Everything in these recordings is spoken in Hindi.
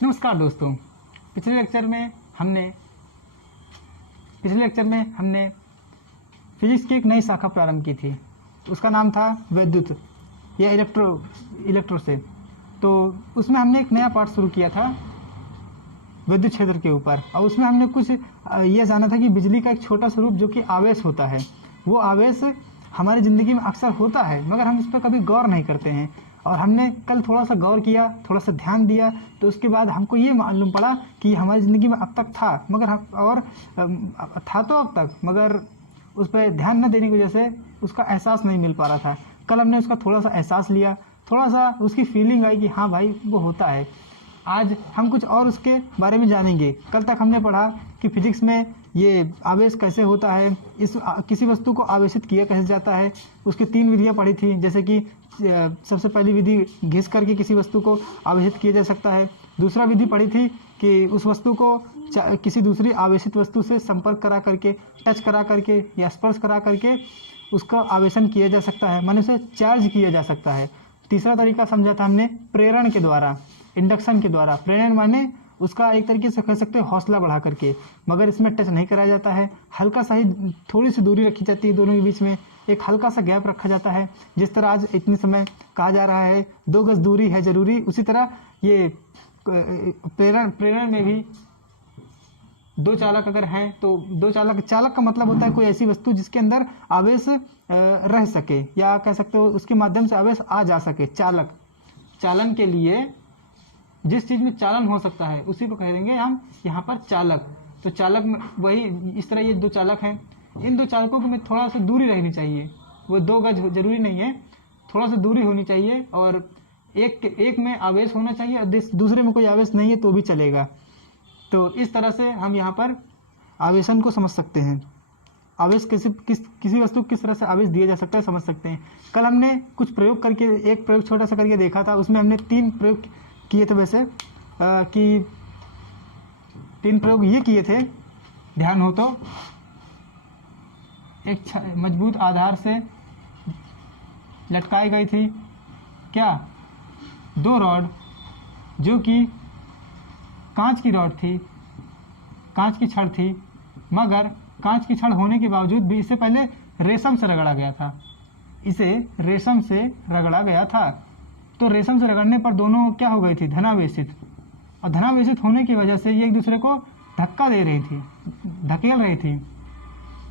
नमस्कार दोस्तों, पिछले लेक्चर में हमने फिजिक्स की एक नई शाखा प्रारंभ की थी। उसका नाम था वैद्युत या इलेक्ट्रो से। तो उसमें हमने एक नया पार्ट शुरू किया था विद्युत क्षेत्र के ऊपर, और उसमें हमने कुछ ये जाना था कि बिजली का एक छोटा स्वरूप जो कि आवेश होता है, वो आवेश हमारी ज़िंदगी में अक्सर होता है मगर हम इस पर कभी गौर नहीं करते हैं। और हमने कल थोड़ा सा गौर किया, थोड़ा सा ध्यान दिया, तो उसके बाद हमको ये मालूम पड़ा कि हमारी ज़िंदगी में अब तक था मगर अब तक मगर उस पर ध्यान न देने की वजह से उसका एहसास नहीं मिल पा रहा था। कल हमने उसका थोड़ा सा एहसास लिया, थोड़ा सा उसकी फीलिंग आई कि हाँ भाई वो होता है। आज हम कुछ और उसके बारे में जानेंगे। कल तक हमने पढ़ा कि फिजिक्स में ये आवेश कैसे होता है, किसी वस्तु को आवेशित किया कैसे जाता है। उसकी 3 विधियाँ पढ़ी थी, जैसे कि सबसे पहली विधि घिस करके किसी वस्तु को आवेशित किया जा सकता है। दूसरा विधि पढ़ी थी कि उस वस्तु को किसी दूसरी आवेशित वस्तु से संपर्क करा करके, टच करा करके या स्पर्श करा करके उसका आवेशन किया जा सकता है, माने उसे चार्ज किया जा सकता है। तीसरा तरीका समझा था हमने प्रेरण के द्वारा, इंडक्शन के द्वारा। प्रेरण माने उसका एक तरीके से कह सकते हैं हौसला बढ़ा करके, मगर इसमें टच नहीं कराया जाता है, हल्का सा ही थोड़ी सी दूरी रखी जाती है दोनों के बीच में, एक हल्का सा गैप रखा जाता है। जिस तरह आज इतने समय कहा जा रहा है 2 गज दूरी है जरूरी, उसी तरह ये प्रेरण में भी 2 चालक अगर हैं तो 2 चालक का मतलब होता है कोई ऐसी वस्तु जिसके अंदर आवेश रह सके, या कह सकते हो उसके माध्यम से आवेश आ जा सके। चालन के लिए जिस चीज़ में चालन हो सकता है उसी को कह देंगे हम यहाँ पर चालक। तो चालक में वही इस तरह ये 2 चालक हैं, इन 2 चालकों में थोड़ा सा दूरी रहनी चाहिए। वो 2 गज जरूरी नहीं है, थोड़ा सा दूरी होनी चाहिए, और एक में आवेश होना चाहिए और दूसरे में कोई आवेश नहीं है तो भी चलेगा। तो इस तरह से हम यहाँ पर आवेशन को समझ सकते हैं। आवेश किसी वस्तु को किस तरह से आवेश दिया जा सकता है समझ सकते हैं। कल हमने कुछ प्रयोग करके, एक प्रयोग छोटा सा करके देखा था, उसमें हमने 3 प्रयोग किए थे। वैसे कि 3 प्रयोग ये किए थे, ध्यान हो तो। एक मजबूत आधार से लटकाई गई थी 2 रॉड, जो कि कांच की रॉड थी, कांच की छड़ थी, मगर कांच की छड़ होने के बावजूद भी इसे पहले रेशम से रगड़ा गया था। तो रेशम से रगड़ने पर दोनों क्या हो गई थी, धनावेशित। और धनावेशित होने की वजह से ये एक दूसरे को धक्का दे रही थी, धकेल रही थी,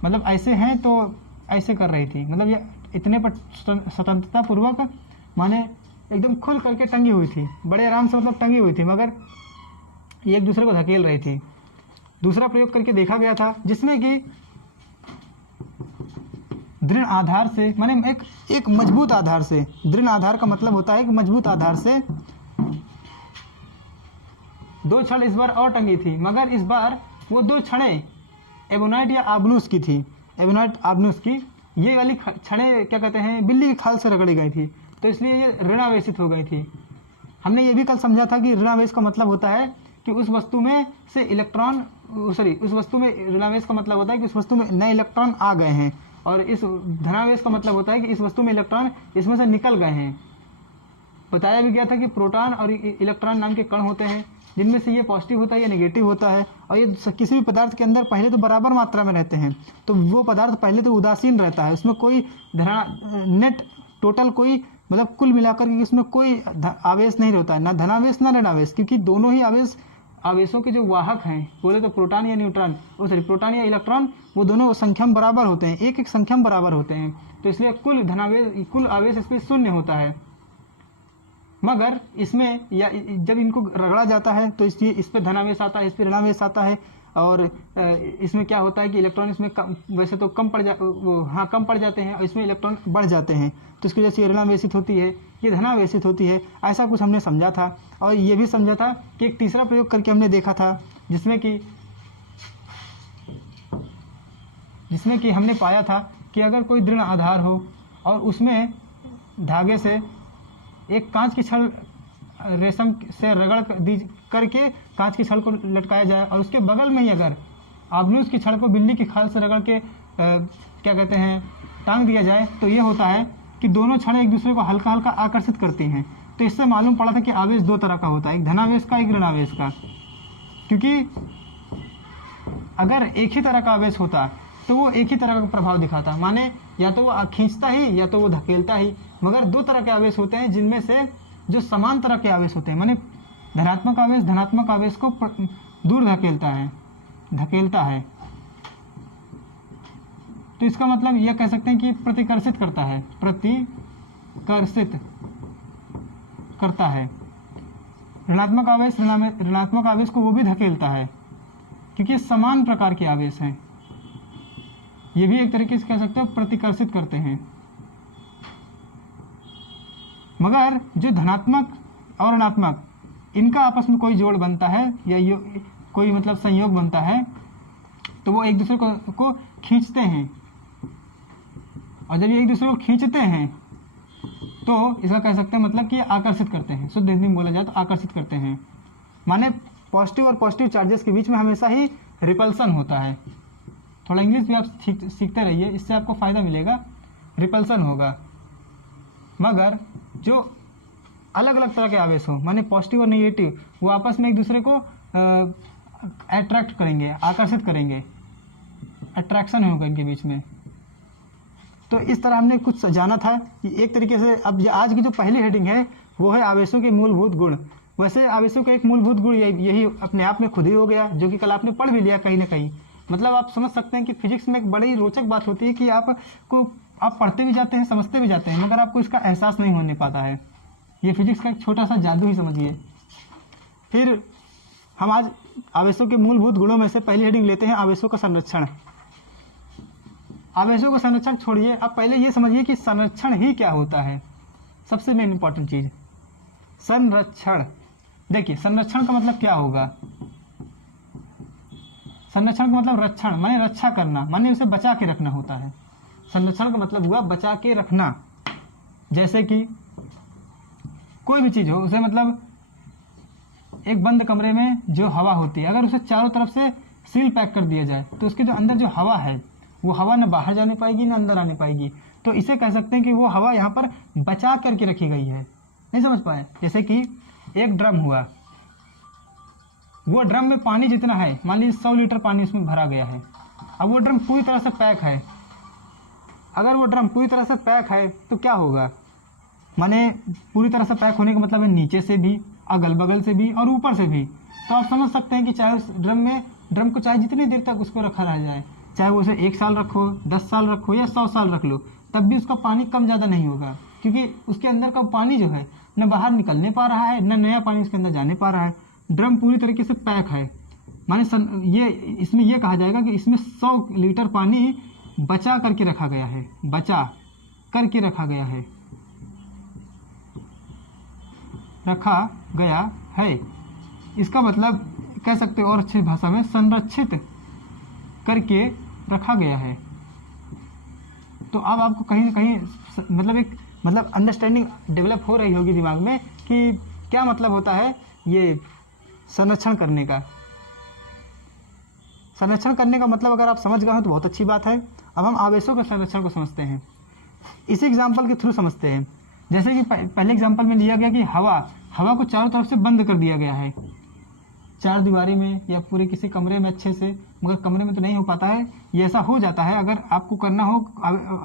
मतलब ऐसे हैं तो ऐसे कर रही थी, मतलब ये इतने पर स्वतंत्रता पूर्वक माने एकदम खुल करके टंगी हुई थी, बड़े आराम से मतलब टंगी हुई थी, मगर ये एक दूसरे को धकेल रही थी। दूसरा प्रयोग करके देखा गया था जिसमें कि दृढ़ आधार से, माने एक मजबूत आधार से, दृढ़ आधार का मतलब होता है एक मजबूत आधार से 2 छड़ इस बार और टंगी थी, मगर इस बार वो 2 छड़ें एबोनाइट या आबनूस की थी, एबोनाइट आबनूस की। ये वाली छड़ें क्या कहते हैं, बिल्ली की खाल से रगड़ी गई थी, तो इसलिए ये ऋणावेशित हो गई थी। हमने ये भी कल समझा था कि ऋणावेश का मतलब होता है कि उस वस्तु में ऋणावेश का मतलब होता है कि उस वस्तु में नए इलेक्ट्रॉन आ गए हैं, और इस धनावेश का मतलब होता है कि इस वस्तु में इलेक्ट्रॉन इसमें से निकल गए हैं। बताया भी गया था कि प्रोटॉन और इलेक्ट्रॉन नाम के कण होते हैं, जिनमें से ये पॉजिटिव होता है या नेगेटिव होता है, और ये किसी भी पदार्थ के अंदर पहले तो बराबर मात्रा में रहते हैं, तो वो पदार्थ पहले तो उदासीन रहता है, उसमें कोई नेट टोटल कोई मतलब कुल मिलाकर के इसमें कोई आवेश नहीं रहता है, ना धनावेश ना ऋणावेश, क्योंकि दोनों ही आवेशों के जो वाहक हैं, बोले तो प्रोटॉन या न्यूट्रॉन, प्रोटॉन या इलेक्ट्रॉन, वो दोनों संख्या में बराबर होते हैं, एक संख्या में बराबर होते हैं, तो इसलिए कुल आवेश इसमें 0 होता है। मगर इसमें या जब इनको रगड़ा जाता है तो इसलिए इस पर धनावेश आता है, इस पर ऋणावेश आता है, और इसमें क्या होता है कि इलेक्ट्रॉन इसमें वैसे तो कम पड़ जाते हैं, और इसमें इलेक्ट्रॉन बढ़ जाते हैं, तो इसकी वजह से ऋणावेशित होती है, ये धनावेशित होती है। ऐसा कुछ हमने समझा था, और ये भी समझा था कि एक तीसरा प्रयोग करके हमने देखा था जिसमें कि हमने पाया था कि अगर कोई दृढ़ आधार हो और उसमें धागे से एक कांच की छड़ रेशम से रगड़ करके कांच की छड़ को लटकाया जाए, और उसके बगल में ही अगर आबनूस की छड़ को बिल्ली की खाल से रगड़ के क्या कहते हैं टांग दिया जाए, तो ये होता है कि दोनों छड़ें एक दूसरे को हल्का हल्का आकर्षित करती हैं, तो इससे मालूम पड़ा था कि आवेश दो तरह का होता है, एक धनावेश का, एक ऋणावेश का। क्योंकि अगर एक ही तरह का आवेश होता तो वो एक ही तरह का प्रभाव दिखाता, माने या तो वो खींचता ही या तो वो धकेलता ही। मगर दो तरह के आवेश होते हैं जिनमें से जो समान तरह के आवेश होते हैं, माने धनात्मक आवेश को दूर धकेलता है। तो इसका मतलब यह कह सकते हैं कि प्रतिकर्षित करता है। ऋणात्मक आवेश को वो भी धकेलता है, क्योंकि समान प्रकार के आवेश हैं। ये भी एक तरीके से कह सकते हो प्रतिकर्षित करते हैं। मगर जो धनात्मक और ऋणात्मक, इनका आपस में कोई जोड़ बनता है या कोई मतलब संयोग बनता है, तो वो एक दूसरे को खींचते हैं। और जब ये एक दूसरे को खींचते हैं तो इसका कह सकते हैं मतलब कि आकर्षित करते हैं। शुद्ध हिंदी में बोला जाए तो आकर्षित करते हैं। माने पॉजिटिव और पॉजिटिव चार्जेस के बीच में हमेशा ही रिपल्सन होता है। थोड़ा इंग्लिश भी आप सीखते रहिए, इससे आपको फायदा मिलेगा। रिपल्सन होगा। मगर जो अलग अलग तरह के आवेश हो, माने पॉजिटिव और नेगेटिव, वो आपस में एक दूसरे को अट्रैक्ट करेंगे, आकर्षित करेंगे, अट्रैक्शन होगा इनके बीच में। तो इस तरह हमने कुछ जाना था कि एक तरीके से अब आज की जो पहली हेडिंग है वो है आवेशों के मूलभूत गुण। वैसे आवेशों का एक मूलभूत गुण यही अपने आप में खुद ही हो गया, जो कि कल आपने पढ़ भी लिया कहीं ना कहीं। मतलब आप समझ सकते हैं कि फिजिक्स में एक बड़ी रोचक बात होती है कि आप पढ़ते भी जाते हैं, समझते भी जाते हैं, मगर आपको इसका एहसास नहीं होने पाता है। ये फिजिक्स का एक छोटा सा जादू ही समझिए। फिर हम आज आवेशों के मूलभूत गुणों में से पहली हेडिंग लेते हैं, आवेशों का संरक्षण। आवेशों का संरक्षण छोड़िए, अब पहले ये समझिए कि संरक्षण ही क्या होता है। सबसे मेन इंपॉर्टेंट चीज संरक्षण। देखिए संरक्षण का मतलब क्या होगा। संरक्षण का मतलब रक्षण, माने रक्षा करना, माने उसे बचा के रखना होता है। संरक्षण का मतलब हुआ बचा के रखना। जैसे कि कोई भी चीज हो, उसे मतलब एक बंद कमरे में जो हवा होती है, अगर उसे चारों तरफ से सील पैक कर दिया जाए तो उसके जो अंदर जो हवा है वो हवा न बाहर जाने पाएगी न अंदर आने पाएगी। तो इसे कह सकते हैं कि वो हवा यहाँ पर बचा करके रखी गई है। नहीं समझ पाए? जैसे कि एक ड्रम हुआ, वो ड्रम में पानी जितना है, मान लीजिए 100 लीटर पानी उसमें भरा गया है। अब वो ड्रम पूरी तरह से पैक है। अगर वो ड्रम पूरी तरह से पैक है तो क्या होगा, माने पूरी तरह से पैक होने का मतलब है नीचे से भी, अगल बगल से भी और ऊपर से भी। तो आप समझ सकते हैं कि चाहे उस ड्रम को चाहे जितनी देर तक उसको रखा रह जाए, चाहे वो उसे 1 साल रखो, 10 साल रखो या 100 साल रख लो, तब भी उसका पानी कम ज़्यादा नहीं होगा, क्योंकि उसके अंदर का पानी जो है न बाहर निकलने पा रहा है न नया पानी उसके अंदर जाने पा रहा है। ड्रम पूरी तरीके से पैक है। माने ये इसमें यह कहा जाएगा कि इसमें 100 लीटर पानी बचा करके रखा गया है, बचा करके रखा गया है। इसका मतलब कह सकते हो और अच्छी भाषा में संरक्षित करके रखा गया है। तो अब आपको कहीं ना कहीं मतलब अंडरस्टैंडिंग डेवलप हो रही होगी दिमाग में कि क्या मतलब होता है ये संरक्षण करने का। संरक्षण करने का मतलब अगर आप समझ गए हो तो बहुत अच्छी बात है। अब हम आवेशों के संरक्षण को समझते हैं, इसी एग्जाम्पल के थ्रू समझते हैं। जैसे कि पहले एग्जाम्पल में लिया गया कि हवा को चारों तरफ से बंद कर दिया गया है, चार दीवारी में या पूरे किसी कमरे में अच्छे से, मगर कमरे में तो नहीं हो पाता है। ये ऐसा हो जाता है अगर आपको करना हो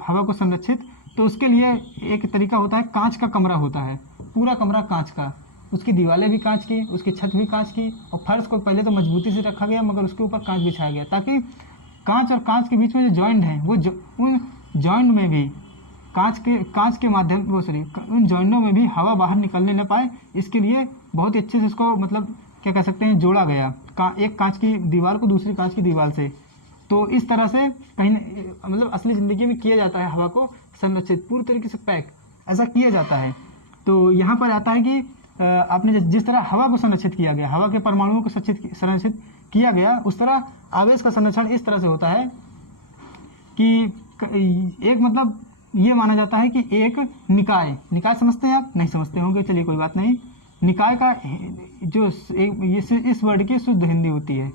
हवा को संरक्षित, तो उसके लिए एक तरीका होता है, कांच का कमरा होता है, पूरा कमरा कांच का, उसकी दीवारें भी कांच की, उसकी छत भी कांच की, और फर्श को पहले तो मजबूती से रखा गया मगर उसके ऊपर कांच बिछाया गया, ताकि कांच और कांच के बीच में जो जॉइंट हैं वो उन जॉइंट में भी कांच के माध्यम उन जॉइंटों में भी हवा बाहर निकलने न पाए, इसके लिए बहुत ही अच्छे से इसको मतलब क्या कह सकते हैं जोड़ा गया, एक कांच की दीवार को दूसरी कांच की दीवार से। तो इस तरह से कहीं मतलब असली ज़िंदगी में किया जाता है हवा को संरक्षित, पूरी तरीके से पैक ऐसा किया जाता है। तो यहाँ पर आता है कि आपने जिस तरह हवा को संरक्षित किया गया, हवा के परमाणुओं को संरक्षित किया गया, उस तरह आवेश का संरक्षण इस तरह से होता है कि एक मतलब ये माना जाता है कि एक निकाय समझते हैं आप? नहीं समझते होंगे, चलिए कोई बात नहीं। निकाय का जो इस वर्ड की शुद्ध हिंदी होती है,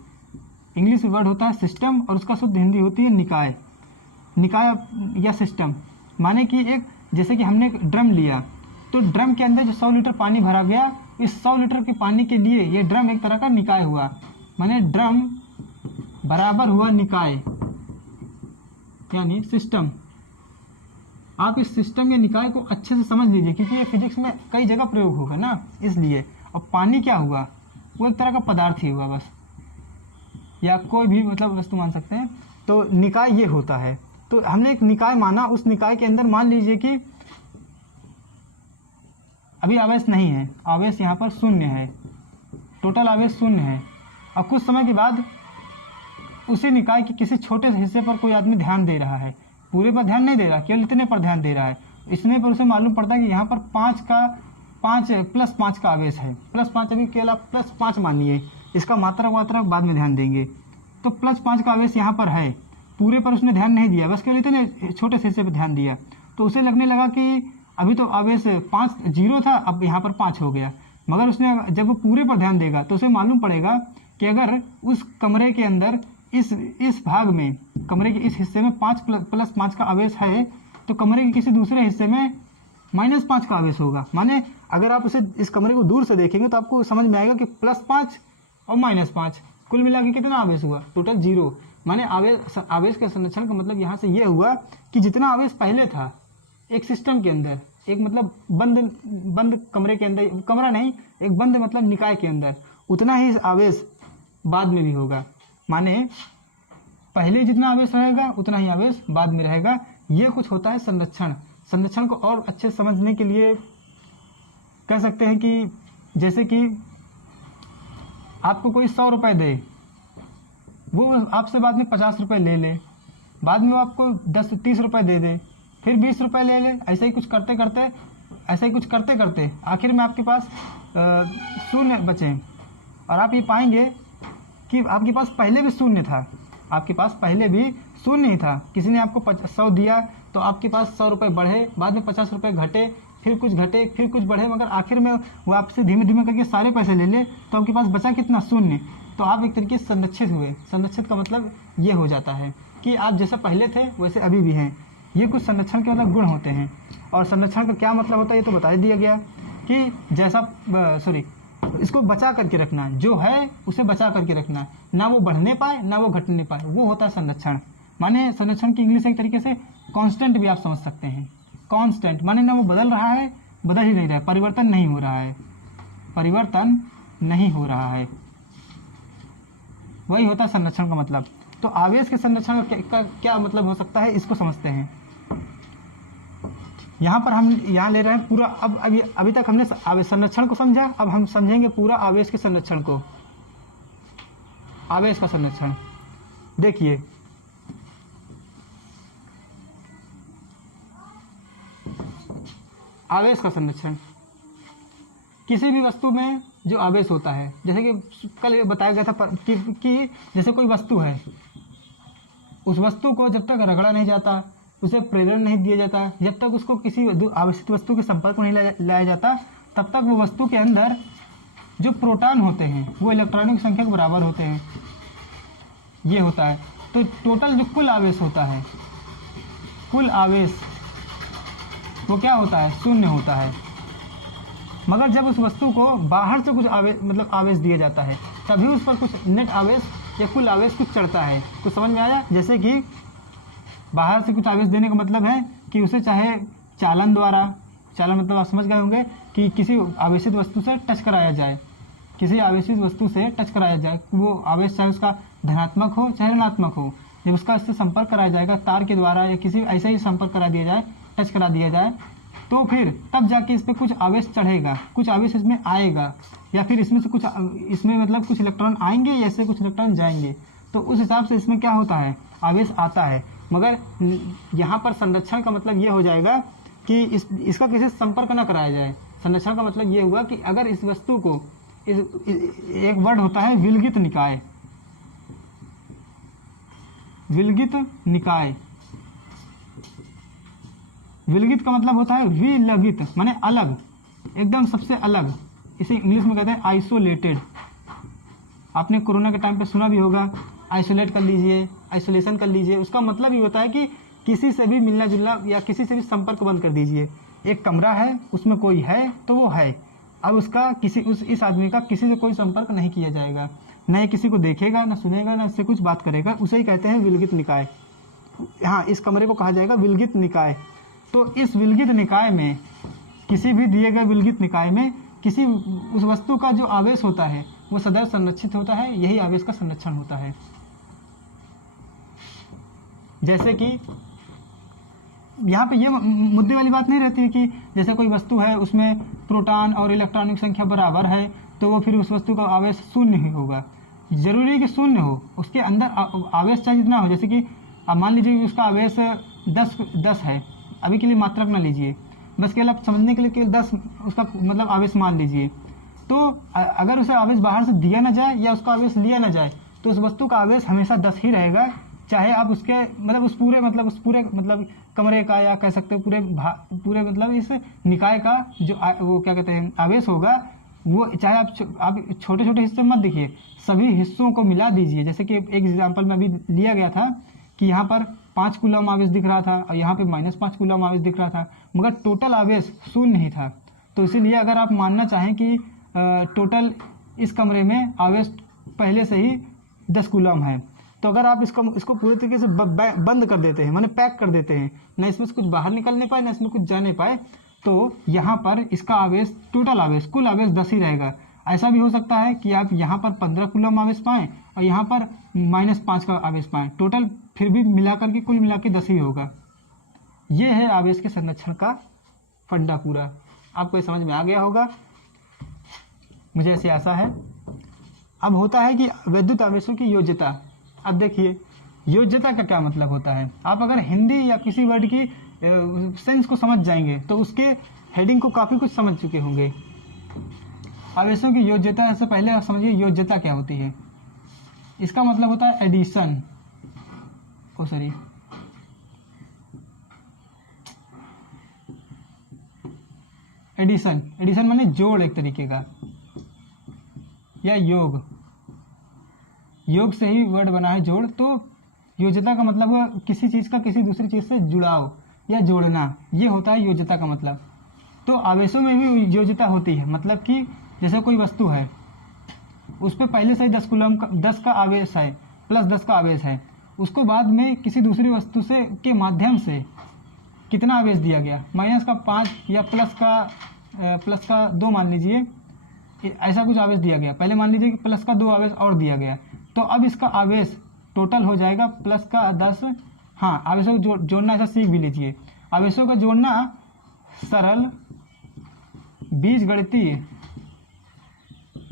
इंग्लिश वर्ड होता है सिस्टम और उसका शुद्ध हिंदी होती है निकाय। निकाय या सिस्टम माने कि एक, जैसे कि हमने एक ड्रम लिया, तो ड्रम के अंदर जो 100 लीटर पानी भरा गया, इस 100 लीटर के पानी के लिए ये ड्रम एक तरह का निकाय हुआ, माने ड्रम बराबर हुआ निकाय यानी सिस्टम। आप इस सिस्टम या निकाय को अच्छे से समझ लीजिए, क्योंकि ये फिजिक्स में कई जगह प्रयोग होगा ना, इसलिए। और पानी क्या हुआ, वो एक तरह का पदार्थ ही हुआ बस, या कोई भी मतलब वस्तु मान सकते हैं। तो निकाय ये होता है। तो हमने एक निकाय माना, उस निकाय के अंदर मान लीजिए कि अभी आवेश नहीं है, आवेश यहाँ पर शून्य है, टोटल आवेश शून्य है। और कुछ समय के बाद उसी निकाय के किसी छोटे से हिस्से पर कोई आदमी ध्यान दे रहा है, पूरे पर ध्यान नहीं दे रहा, केवल इतने पर ध्यान दे रहा है। इसमें पर उसे मालूम पड़ता है कि यहाँ पर 5 प्लस 5 का आवेश है। प्लस 5 अभी केवल आप प्लस 5 मानिए, इसका मात्रा बाद में ध्यान देंगे। तो प्लस 5 का आवेश यहाँ पर है, पूरे पर उसने ध्यान नहीं दिया, बस केवल इतने छोटे से हिस्से पर ध्यान दिया। तो उसे लगने लगा कि अभी तो आवेश 5 0 था, अब यहाँ पर 5 हो गया। मगर उसने जब वो पूरे पर ध्यान देगा तो उसे मालूम पड़ेगा कि अगर उस कमरे के अंदर इस भाग में, कमरे के इस हिस्से में 5 प्लस 5 का आवेश है, तो कमरे के किसी दूसरे हिस्से में -5 का आवेश होगा। माने अगर आप उसे इस कमरे को दूर से देखेंगे तो आपको समझ में आएगा कि +5 और -5 कुल मिला के कितना आवेश हुआ, टोटल 0। माने आवेश के संरक्षण का मतलब यहाँ से ये हुआ कि जितना आवेश पहले था एक सिस्टम के अंदर, एक मतलब बंद कमरे के अंदर, कमरा नहीं, एक बंद मतलब निकाय के अंदर, उतना ही आवेश बाद में भी होगा। माने पहले जितना आवेश रहेगा उतना ही आवेश बाद में रहेगा। ये कुछ होता है संरक्षण। संरक्षण को और अच्छे से समझने के लिए कह सकते हैं कि जैसे कि आपको कोई 100 रुपये दे, वो आपसे बाद में 50 रुपये ले ले, बाद में वो आपको 10-30 रुपये दे दे, फिर 20 रुपये ले ले, ऐसे ही कुछ करते करते आखिर में आपके पास शून्य बचे। और आप ये पाएंगे कि आपके पास पहले भी शून्य था, आपके पास पहले भी शून्य ही था। किसी ने आपको 100 दिया तो आपके पास 100 रुपये बढ़े, बाद में 50 रुपये घटे, फिर कुछ घटे, फिर कुछ बढ़े, मगर आखिर में वो आपसे धीमे धीमे करके सारे पैसे ले ले, तो आपके पास बचा कितना, शून्य। तो आप एक तरीके से संरक्षित हुए। संरक्षित का मतलब ये हो जाता है कि आप जैसा पहले थे वैसे अभी भी हैं। ये कुछ संरक्षण के मतलब गुण होते हैं। और संरक्षण का क्या मतलब होता है ये तो बता दिया गया कि जैसा इसको बचा करके रखना, जो है उसे बचा करके रखना, ना वो बढ़ने पाए ना वो घटने पाए, वो होता है संरक्षण। माने संरक्षण की इंग्लिश एक तरीके से कांस्टेंट भी आप समझ सकते हैं। कांस्टेंट माने ना वो बदल रहा है, बदल ही नहीं रहा है, परिवर्तन नहीं हो रहा है, परिवर्तन नहीं हो रहा है, वही होता है संरक्षण का मतलब। तो आवेश के संरक्षण का क्या मतलब हो सकता है, इसको समझते हैं। यहाँ पर हम यहाँ ले रहे हैं पूरा, अब अभी तक हमने आवेश संरक्षण को समझा, अब हम समझेंगे पूरा आवेश के संरक्षण को। आवेश का संरक्षण देखिए, आवेश का संरक्षण किसी भी वस्तु में जो आवेश होता है, जैसे कि कल बताया गया था कि जैसे कोई वस्तु है, उस वस्तु को जब तक रगड़ा नहीं जाता, उसे प्रेरण नहीं दिया जाता, जब तक उसको किसी आवश्यक वस्तु के संपर्क में नहीं लाया जाता, तब तक वो वस्तु के अंदर जो प्रोटॉन होते हैं वो इलेक्ट्रॉनों की संख्या के बराबर होते हैं। ये होता है। तो टोटल जो कुल आवेश होता है, कुल आवेश वो क्या होता है, शून्य होता है। मगर जब उस वस्तु को बाहर से कुछ आवेश दिया जाता है, तभी उस पर कुछ नेट आवेश या कुल आवेश कुछ चढ़ता है। कुछ समझ में आया? जैसे कि बाहर से कुछ आवेश देने का मतलब है कि उसे चाहे चालन द्वारा, चालन मतलब आप समझ गए होंगे कि किसी आवेशित वस्तु से टच कराया जाए, किसी आवेशित वस्तु से टच कराया जाए, वो आवेश चाहे उसका धनात्मक हो चाहे ऋणात्मक हो, जब उसका इससे संपर्क कराया जाएगा तार के द्वारा या किसी ऐसा ही संपर्क करा दिया जाए, टच करा दिया जाए, तो फिर तब जाके इस पर कुछ आवेश चढ़ेगा, कुछ आवेश इसमें आएगा, या फिर इसमें से कुछ मतलब कुछ इलेक्ट्रॉन आएंगे या इससे कुछ इलेक्ट्रॉन जाएंगे। तो उस हिसाब से इसमें क्या होता है, आवेश आता है। मगर यहाँ पर संरक्षण का मतलब ये हो जाएगा कि इसका किसी से संपर्क न कराया जाए। संरक्षण का मतलब ये हुआ कि अगर इस वस्तु को एक वर्ड होता है विलगित निकाय, विलगित निकाय, विलगित का मतलब होता है विलगित माने अलग, एकदम सबसे अलग। इसे इंग्लिश में कहते हैं आइसोलेटेड। आपने कोरोना के टाइम पे सुना भी होगा, आइसोलेट कर लीजिए, आइसोलेशन कर लीजिए। उसका मतलब ये होता है कि किसी से भी मिलना जुलना या किसी से भी संपर्क बंद कर दीजिए। एक कमरा है, उसमें कोई है तो वो है। अब उसका इस आदमी का किसी से कोई संपर्क नहीं किया जाएगा, न ये किसी को देखेगा, न सुनेगा, न इससे कुछ बात करेगा, उसे ही कहते हैं विलगित निकाय। हाँ, इस कमरे को कहा जाएगा विलगित निकाय। तो इस विलगित निकाय में, किसी भी दिए गए विलगित निकाय में किसी उस वस्तु का जो आवेश होता है वो सदैव संरक्षित होता है, यही आवेश का संरक्षण होता है। जैसे कि यहाँ पे ये मुद्दे वाली बात नहीं रहती है कि जैसे कोई वस्तु है उसमें प्रोटॉन और इलेक्ट्रॉन की संख्या बराबर है तो वो फिर उस वस्तु का आवेश शून्य ही होगा। जरूरी है कि शून्य हो, उसके अंदर आवेश चाहे जितना हो। जैसे कि अब मान लीजिए उसका आवेश 10 है, अभी के लिए मात्रक ना लीजिए, बस केवल आप समझने के लिए केवल 10 उसका मतलब आवेश मान लीजिए। तो अगर उसे आवेश बाहर से दिया ना जाए या उसका आवेश लिया ना जाए तो उस वस्तु का आवेश हमेशा 10 ही रहेगा, चाहे आप उसके मतलब उस पूरे मतलब कमरे का, या कह सकते हो पूरे मतलब इस निकाय का जो वो क्या कहते हैं आवेश होगा, वो चाहे आप छोटे छोटे हिस्से मत देखिए, सभी हिस्सों को मिला दीजिए। जैसे कि एक एग्जाम्पल में अभी लिया गया था कि यहाँ पर 5 कूलम आवेश दिख रहा था और यहाँ पे -5 कूलम आवेश दिख रहा था, मगर टोटल आवेश शून्य ही था। तो इसीलिए अगर आप मानना चाहें कि टोटल इस कमरे में आवेश पहले से ही 10 कूलम है, तो अगर आप इसको पूरे तरीके से बंद कर देते हैं, माने पैक कर देते हैं, ना इसमें से कुछ बाहर निकलने पाए ना इसमें कुछ जाने पाए, तो यहाँ पर इसका आवेश टोटल आवेश कुल आवेश 10 ही रहेगा। ऐसा भी हो सकता है कि आप यहाँ पर 15 कूलम आवेश पाएँ और यहाँ पर -5 का आवेश पाएँ, टोटल फिर भी मिलाकर के कुल मिला के 10 ही होगा। ये है आवेश के संरक्षण का फंडा पूरा। आपको ये समझ में आ गया होगा, मुझे ऐसी आशा है। अब होता है कि विद्युत आवेशों की योज्यता। अब देखिए योज्यता का क्या मतलब होता है। आप अगर हिंदी या किसी वर्ड की सेंस को समझ जाएंगे तो उसके हेडिंग को काफ़ी कुछ समझ चुके होंगे। आवेशों की योज्यता से पहले समझिए योज्यता क्या होती है। इसका मतलब होता है एडिशन, एडिशन माने जोड़ एक तरीके का, या योग से ही वर्ड बना है जोड़। तो योज्यता का मतलब है किसी चीज़ का किसी दूसरी चीज़ से जुड़ाव या जोड़ना, ये होता है योज्यता का मतलब। तो आवेशों में भी योज्यता होती है, मतलब कि जैसे कोई वस्तु है उस पर पहले से ही 10 का आवेश है, +10 का आवेश है, उसको बाद में किसी दूसरी वस्तु से के माध्यम से कितना आवेश दिया गया, -5 या प्लस का 2 मान लीजिए, ऐसा कुछ आवेश दिया गया। पहले मान लीजिए कि प्लस का 2 आवेश और दिया गया, तो अब इसका आवेश टोटल हो जाएगा +10। हाँ, आवेशों को जोड़ना ऐसा सीख भी लीजिए। आवेशों का जोड़ना सरल बीजगणितीय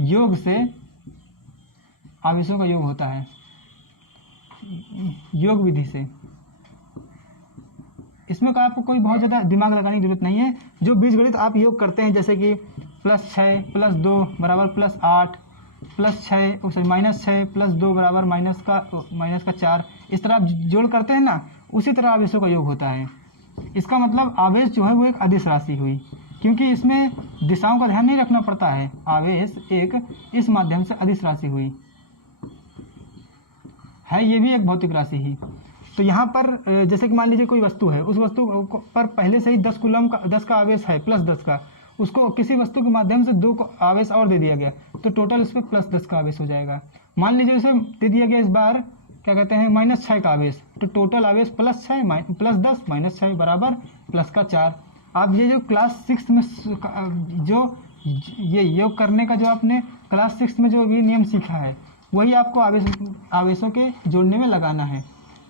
योग से आवेशों का योग होता है, योग विधि से। इसमें का आपको कोई बहुत ज़्यादा दिमाग लगाने की जरूरत नहीं है। जो बीजगणित आप योग करते हैं, जैसे कि +6 + 2 बराबर +8, +6 -6 + 2 बराबर -4, इस तरह आप जोड़ करते हैं ना, उसी तरह आवेशों का योग होता है। इसका मतलब आवेश जो है वो एक अदिश राशि हुई, क्योंकि इसमें दिशाओं का ध्यान नहीं रखना पड़ता है। आवेश एक इस माध्यम से अदिश राशि हुई है, ये भी एक भौतिक राशि ही। तो यहाँ पर जैसे कि मान लीजिए कोई वस्तु है, उस वस्तु पर पहले से ही 10 का आवेश है, +10 का, उसको किसी वस्तु के माध्यम से 2 को आवेश और दे दिया गया, तो टोटल उस पर +10 का आवेश हो जाएगा। मान लीजिए उसे दे दिया गया इस बार क्या कहते हैं -6 का आवेश, तो टोटल आवेश +10 -6 बराबर +4। आप ये जो क्लास 6 में जो ये योग करने का जो आपने क्लास 6 में जो ये नियम सीखा है, वही आपको आवेशों के जोड़ने में लगाना है।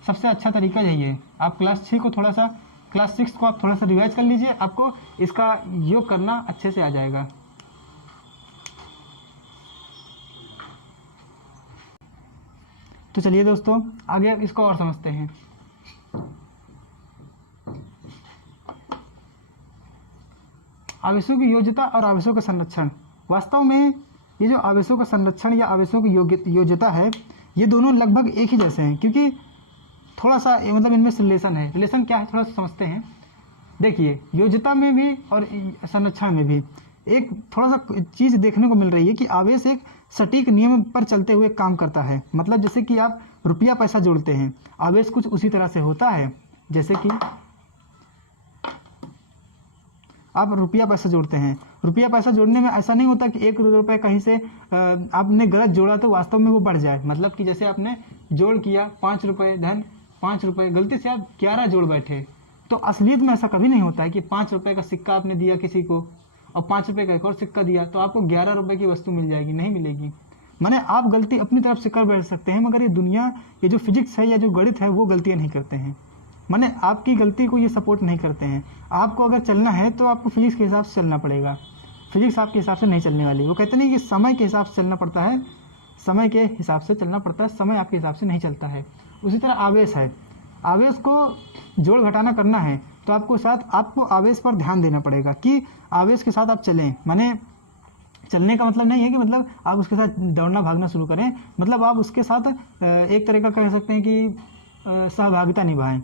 सबसे अच्छा तरीका यही है। आप क्लास 6 को थोड़ा सा रिवाइज कर लीजिए, आपको इसका योग करना अच्छे से आ जाएगा। तो चलिए दोस्तों, आगे इसको और समझते हैं। आवेशों की योज्यता और आवेशों का संरक्षण। वास्तव में ये जो आवेशों का संरक्षण या आवेशों की योज्यता है, ये दोनों लगभग एक ही जैसे हैं, क्योंकि थोड़ा सा मतलब इनमें रिलेशन है। रिलेशन क्या है थोड़ा सा समझते हैं। देखिए, योज्यता में भी और संरक्षण में भी एक थोड़ा सा चीज़ देखने को मिल रही है कि आवेश एक सटीक नियम पर चलते हुए काम करता है। मतलब जैसे कि आप रुपया पैसा जोड़ते हैं, आवेश कुछ उसी तरह से होता है। जैसे कि आप रुपया पैसा जोड़ते हैं। रुपया पैसा जोड़ने में ऐसा नहीं होता कि 1 रुपये कहीं से आपने गलत जोड़ा तो वास्तव में वो बढ़ जाए। मतलब कि जैसे आपने जोड़ किया 5 रुपये धन 5 रुपये, गलती से आप 11 जोड़ बैठे, तो असलियत में ऐसा कभी नहीं होता है कि 5 रुपये का सिक्का आपने दिया किसी को और 5 रुपये का एक और सिक्का दिया तो आपको 11 रुपये की वस्तु मिल जाएगी, नहीं मिलेगी। माने आप गलती अपनी तरफ से कर बैठ सकते हैं, मगर ये दुनिया, ये जो फिजिक्स है या जो गणित है वो गलतियाँ नहीं करते हैं। माने आपकी गलती को ये सपोर्ट नहीं करते हैं। आपको अगर चलना है तो आपको फिजिक्स के हिसाब से चलना पड़ेगा, फिजिक्स आपके हिसाब से नहीं चलने वाली। वो कहते नहीं कि समय के हिसाब से चलना पड़ता है, समय के हिसाब से चलना पड़ता है, समय आपके हिसाब से नहीं चलता है। उसी तरह आवेश है, आवेश को जोड़ घटाना करना है तो आपको आवेश पर ध्यान देना पड़ेगा कि आवेश के साथ आप चलें। माने चलने का मतलब नहीं है कि मतलब आप उसके साथ दौड़ना भागना शुरू करें, मतलब आप उसके साथ एक तरह का कह सकते हैं कि सहभागिता निभाएं,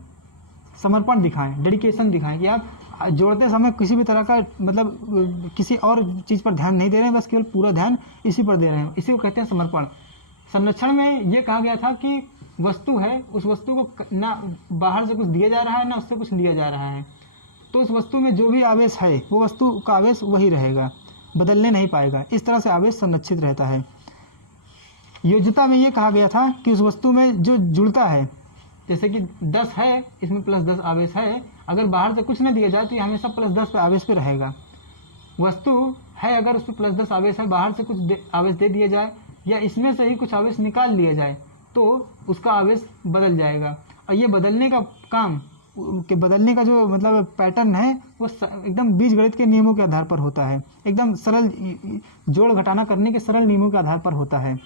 समर्पण दिखाएं, डेडिकेशन दिखाएं कि आप जोड़ते समय किसी भी तरह का मतलब किसी और चीज़ पर ध्यान नहीं दे रहे हैं, बस केवल पूरा ध्यान इसी पर दे रहे हैं। इसी को कहते हैं समर्पण। संरक्षण में ये कहा गया था कि वस्तु है, उस वस्तु को ना बाहर से कुछ दिया जा रहा है ना उससे कुछ लिया जा रहा है, तो उस वस्तु में जो भी आवेश है वो वस्तु का आवेश वही रहेगा, बदलने नहीं पाएगा। इस तरह से आवेश संरक्षित रहता है। योज्यता में ये कहा गया था कि उस वस्तु में जो जुड़ता है, जैसे कि 10 है, इसमें +10 आवेश है, अगर बाहर से कुछ ना दिया जाए तो ये हमेशा +10 पे आवेश पे रहेगा। वस्तु है, अगर उस पर +10 आवेश है, बाहर से कुछ आवेश दे दिया जाए या इसमें से ही कुछ आवेश निकाल लिया जाए तो उसका आवेश बदल जाएगा। और ये बदलने का काम के बदलने का जो मतलब पैटर्न है वो एकदम बीजगणित के नियमों के आधार पर होता है, एकदम सरल जोड़ घटाना करने के सरल नियमों के आधार पर होता है।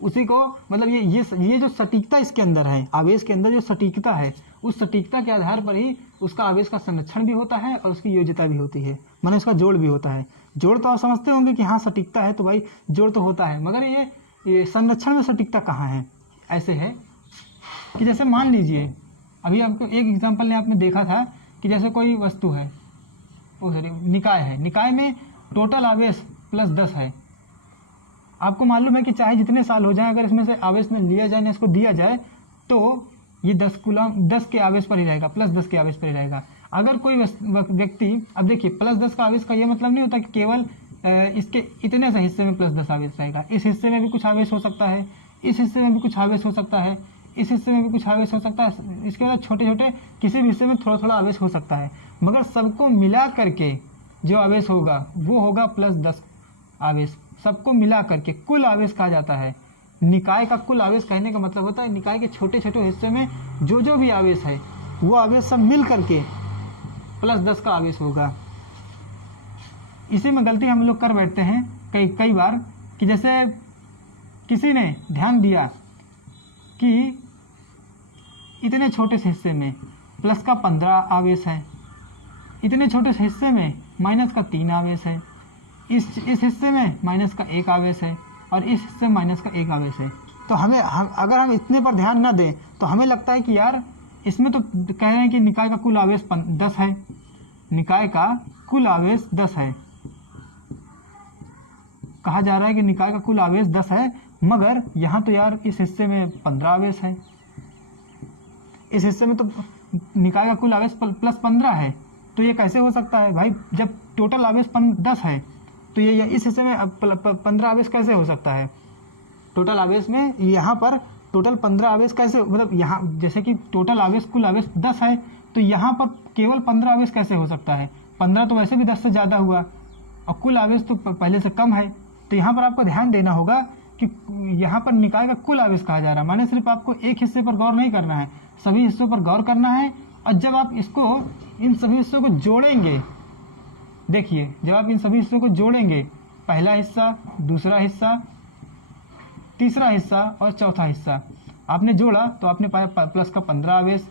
उसी को मतलब ये जो सटीकता इसके अंदर है, आवेश के अंदर जो सटीकता है, उस सटीकता के आधार पर ही उसका आवेश का संरक्षण भी होता है और उसकी योज्यता भी होती है, माने उसका जोड़ भी होता है। जोड़ तो आप समझते होंगे कि हाँ सटीकता है तो भाई जोड़ तो होता है, मगर ये संरक्षण में सटीकता कहाँ है। ऐसे है कि जैसे मान लीजिए अभी आपको एक एग्जाम्पल ने आपने देखा था कि जैसे कोई वस्तु है, निकाय है, निकाय में टोटल आवेश +10 है। आपको मालूम है कि चाहे जितने साल हो जाए, अगर इसमें से आवेश में लिया जाए ना इसको दिया जाए तो ये 10 कूलम 10 के आवेश पर ही रहेगा, +10 के आवेश पर ही रहेगा। अगर कोई व्यक्ति, अब देखिए +10 का आवेश का ये मतलब नहीं होता कि केवल इसके इतने से हिस्से में +10 आवेश रहेगा, इस हिस्से में भी कुछ आवेश हो सकता है, इस हिस्से में भी कुछ आवेश हो सकता है, इस हिस्से में भी कुछ आवेश हो सकता है, इसके बाद छोटे छोटे किसी भी हिस्से में थोड़ा थोड़ा आवेश हो सकता है, मगर सबको मिला करके जो आवेश होगा वो होगा +10 आवेश। सबको मिला करके कुल आवेश कहा जाता है। निकाय का कुल आवेश कहने का मतलब होता है निकाय के छोटे छोटे हिस्से में जो भी आवेश है वो आवेश सब मिल करके +10 का आवेश होगा। इसी में गलती हम लोग कर बैठते हैं कई बार कि जैसे किसी ने ध्यान दिया कि इतने छोटे से हिस्से में प्लस का 15 आवेश है, इतने छोटे से हिस्से में माइनस का 3 आवेश है, इस हिस्से में माइनस का 1 आवेश है और इस हिस्से में माइनस का 1 आवेश है। तो अगर हम इतने पर ध्यान ना दें तो हमें लगता है कि यार इसमें तो कह रहे हैं कि निकाय का कुल आवेश 10 है, निकाय का कुल आवेश 10 है, कहा जा रहा है कि निकाय का कुल आवेश 10 है, मगर यहाँ तो यार इस हिस्से में 15 आवेश है, इस हिस्से में तो निकाय का कुल आवेश +15 है। तो ये कैसे हो सकता है भाई, जब टोटल आवेश 10 है तो ये इस हिस्से में 15 आवेश कैसे हो सकता है। टोटल आवेश में यहाँ पर टोटल 15 आवेश कैसे, मतलब यहाँ जैसे कि टोटल आवेश कुल आवेश 10 है तो यहाँ पर केवल 15 आवेश कैसे हो सकता है। 15 तो वैसे भी 10 से ज़्यादा हुआ और कुल आवेश तो पहले से कम है। तो यहाँ पर आपको ध्यान देना होगा कि यहाँ पर निकाय का कुल आवेश कहा जा रहा है, माने सिर्फ आपको एक हिस्से पर गौर नहीं करना है, सभी हिस्सों पर गौर करना है। और जब आप इन सभी हिस्सों को जोड़ेंगे, देखिए जब आप इन सभी हिस्सों को जोड़ेंगे, पहला हिस्सा, दूसरा हिस्सा, तीसरा हिस्सा और चौथा हिस्सा आपने जोड़ा तो आपने पाया प्लस का 15 आवेश,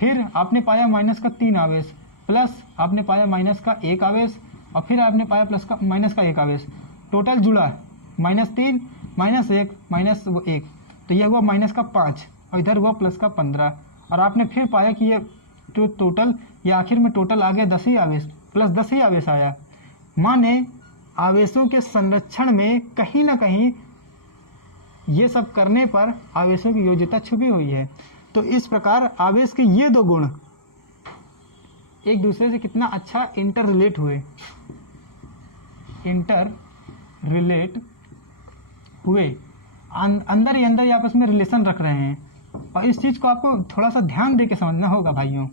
फिर आपने पाया माइनस का 3 आवेश, प्लस आपने पाया माइनस का 1 आवेश और फिर आपने पाया माइनस का 1 आवेश। टोटल जुड़ा -3 -1 -1, तो यह हुआ माइनस का 5 और इधर हुआ प्लस का 15 और आपने फिर पाया कि ये तो टोटल या आखिर में टोटल आ गया 10 ही आवेश, +10 ही आवेश आया। माने आवेशों के संरक्षण में कहीं ना कहीं ये सब करने पर आवेशों की योज्यता छुपी हुई है। तो इस प्रकार आवेश के ये दो गुण एक दूसरे से कितना अच्छा इंटर रिलेट हुए, इंटर रिलेट हुए, अंदर ही अंदर ये आपस में रिलेशन रख रहे हैं। और इस चीज़ को आपको थोड़ा सा ध्यान दे के समझना होगा भाइयों।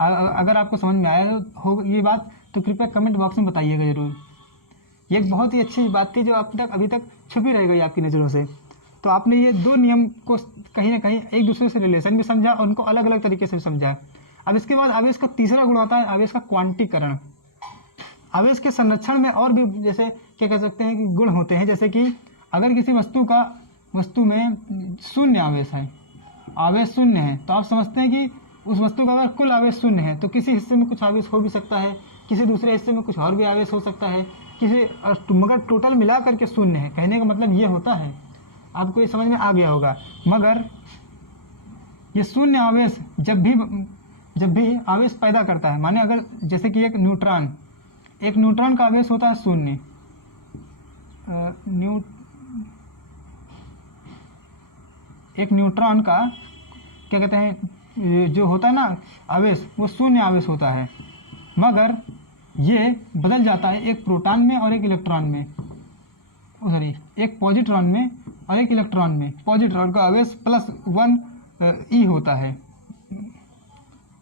अगर आपको समझ में आया हो ये बात तो कृपया कमेंट बॉक्स में बताइएगा ज़रूर। ये एक बहुत ही अच्छी बात थी जो अभी तक छुपी रह गई आपकी नज़रों से। तो आपने ये दो नियम को कहीं ना कहीं एक दूसरे से रिलेशन भी समझा और उनको अलग अलग तरीके से भी समझा। अब इसके बाद आवेश का तीसरा गुण होता है आवेश का क्वांटीकरण। आवेश के संरक्षण में और भी जैसे क्या कह सकते हैं कि गुण होते हैं, जैसे कि अगर किसी वस्तु में शून्य आवेश है, आवेश शून्य है, तो आप समझते हैं कि उस वस्तु का अगर कुल आवेश शून्य है तो किसी हिस्से में कुछ आवेश हो भी सकता है, किसी दूसरे हिस्से में कुछ और भी आवेश हो सकता है, मगर टोटल मिला करके शून्य है। कहने का मतलब ये होता है, आपको ये समझ में आ गया होगा। मगर ये शून्य आवेश जब भी आवेश पैदा करता है, माने अगर जैसे कि एक न्यूट्रॉन का आवेश होता है शून्य, एक न्यूट्रॉन का क्या कहते हैं जो होता है ना आवेश, वो शून्य आवेश होता है। मगर ये बदल जाता है एक प्रोटॉन में और एक इलेक्ट्रॉन में, सॉरी एक पॉजिट्रॉन में और एक इलेक्ट्रॉन में। पॉजिट्रॉन का आवेश +1 ई होता है,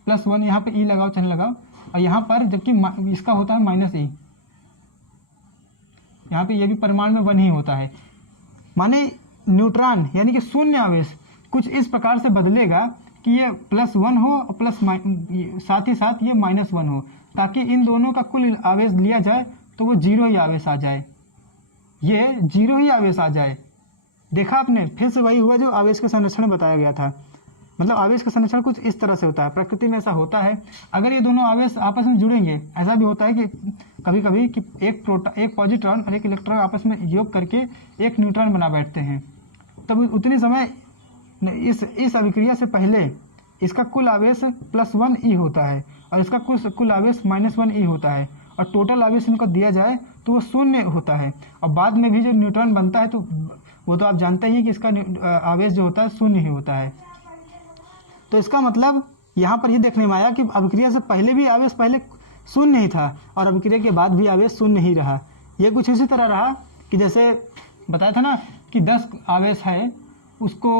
+1, यहाँ पे ई लगाओ चिन्ह लगाओ, और यहाँ पर जबकि इसका होता है -e, यहाँ पे ये भी परिमाण में 1 ही होता है। माने न्यूट्रॉन यानी कि शून्य आवेश कुछ इस प्रकार से बदलेगा कि ये +1 हो और साथ ही साथ ये -1 हो, ताकि इन दोनों का कुल आवेश लिया जाए तो वो 0 ही आवेश आ जाए, ये 0 ही आवेश आ जाए। देखा आपने, फिर से वही हुआ जो आवेश के संरक्षण में बताया गया था। मतलब आवेश का संरक्षण कुछ इस तरह से होता है, प्रकृति में ऐसा होता है। अगर ये दोनों आवेश आपस में जुड़ेंगे, ऐसा भी होता है कि कभी कभी कि एक पॉजिट्रॉन और एक इलेक्ट्रॉन आपस में योग करके एक न्यूट्रॉन बना बैठते हैं, तब उतने समय इस अभिक्रिया से पहले इसका कुल आवेश +1 ई होता है और इसका कुल आवेश -1 ई होता है, और टोटल आवेश इनको दिया जाए तो वो शून्य होता है। और बाद में भी जो न्यूट्रॉन बनता है तो वो तो आप जानते ही कि इसका आवेश जो होता है शून्य ही होता है। तो इसका मतलब यहाँ पर ये देखने में आया कि अभिक्रिया से पहले भी आवेश पहले शून्य ही था और अभिक्रिया के बाद भी आवेश शून्य ही रहा। ये कुछ इसी तरह रहा कि जैसे बताया था ना कि 10 आवेश है, उसको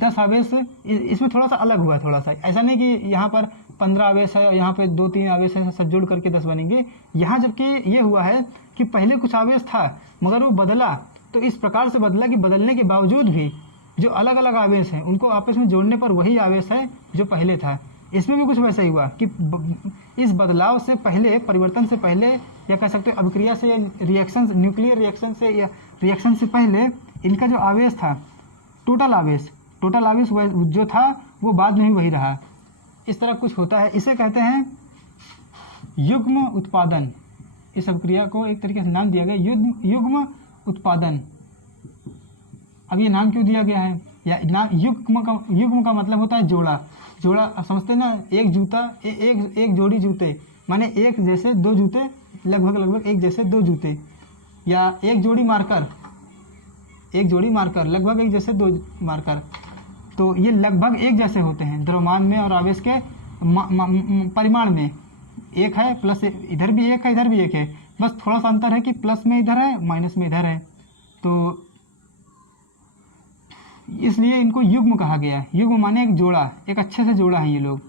10 आवेश इसमें थोड़ा सा अलग हुआ है, थोड़ा सा ऐसा नहीं कि यहाँ पर 15 आवेश है और यहाँ पे 2-3 आवेश है, सब जोड़ करके 10 बनेंगे। यहाँ जबकि ये हुआ है कि पहले कुछ आवेश था मगर वो बदला, तो इस प्रकार से बदला कि बदलने के बावजूद भी जो अलग अलग आवेश हैं उनको आपस में जोड़ने पर वही आवेश है जो पहले था। इसमें भी कुछ वैसा ही हुआ कि इस बदलाव से पहले, परिवर्तन से पहले, या कह सकते हो अभिक्रिया से, रिएक्शन, न्यूक्लियर रिएक्शन से या रिएक्शन से पहले इनका जो आवेश था, टोटल आवेश जो था वो बाद में ही वही रहा। इस तरह कुछ होता है, इसे कहते हैं युग्म उत्पादन। इस अभिक्रिया को एक तरीके से नाम दिया गया युग्म उत्पादन। अब ये नाम क्यों दिया गया है, या युग्म का मतलब होता है जोड़ा समझते ना, एक जूता एक जोड़ी जूते, माने एक जैसे दो जूते, लगभग एक जैसे दो जूते, या एक जोड़ी मार्कर लगभग एक जैसे दो मार्कर। तो ये लगभग एक जैसे होते हैं द्रव्यमान में और आवेश के परिमाण में। एक है प्लस, इधर भी एक है इधर भी एक है, बस थोड़ा सा अंतर है कि प्लस में इधर है माइनस में इधर है, तो इसलिए इनको युग्म कहा गया है। युग्म माने एक जोड़ा, एक अच्छे से जोड़ा है ये लोग,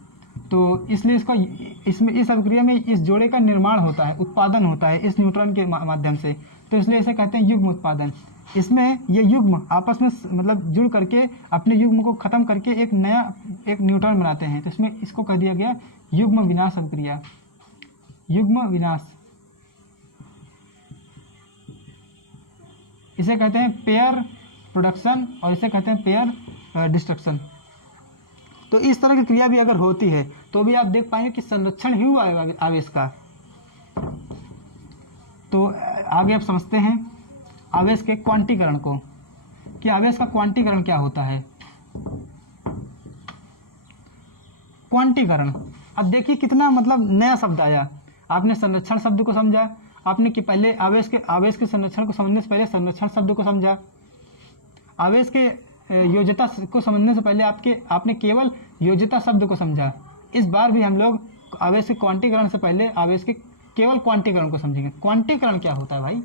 तो इसलिए इस अभिक्रिया में इस जोड़े का निर्माण होता है, उत्पादन होता है इस न्यूट्रॉन के माध्यम से, तो इसलिए इसे कहते हैं युग्म उत्पादन। इसमें ये युग्म आपस में मतलब जुड़ करके अपने युग्म को खत्म करके एक न्यूट्रॉन बनाते हैं, तो इसमें इसको कह दिया गया युग्म विनाश अभिक्रिया, युग्म विनाश। इसे कहते हैं पेयर प्रोडक्शन और इसे कहते हैं पेयर डिस्ट्रक्शन। तो इस तरह की क्रिया भी अगर होती है तो भी आप देख पाएंगे कि संरक्षण ही हुआ है आवेश का। तो आगे आप समझते हैं आवेश के क्वांटीकरण को, कि आवेश का क्वांटीकरण क्या होता है। क्वांटीकरण, अब देखिए कितना मतलब नया शब्द आया। आपने संरक्षण शब्द को समझा, आपने कि पहले आवेश के संरक्षण को समझने से पहले संरक्षण शब्द को समझा, आवेश के योज्यता को समझने से पहले आपने केवल योज्यता शब्द को समझा। इस बार भी हम लोग आवेश के क्वांटीकरण से पहले आवेश के केवल क्वांटीकरण को समझेंगे। क्वांटीकरण क्या होता है भाई,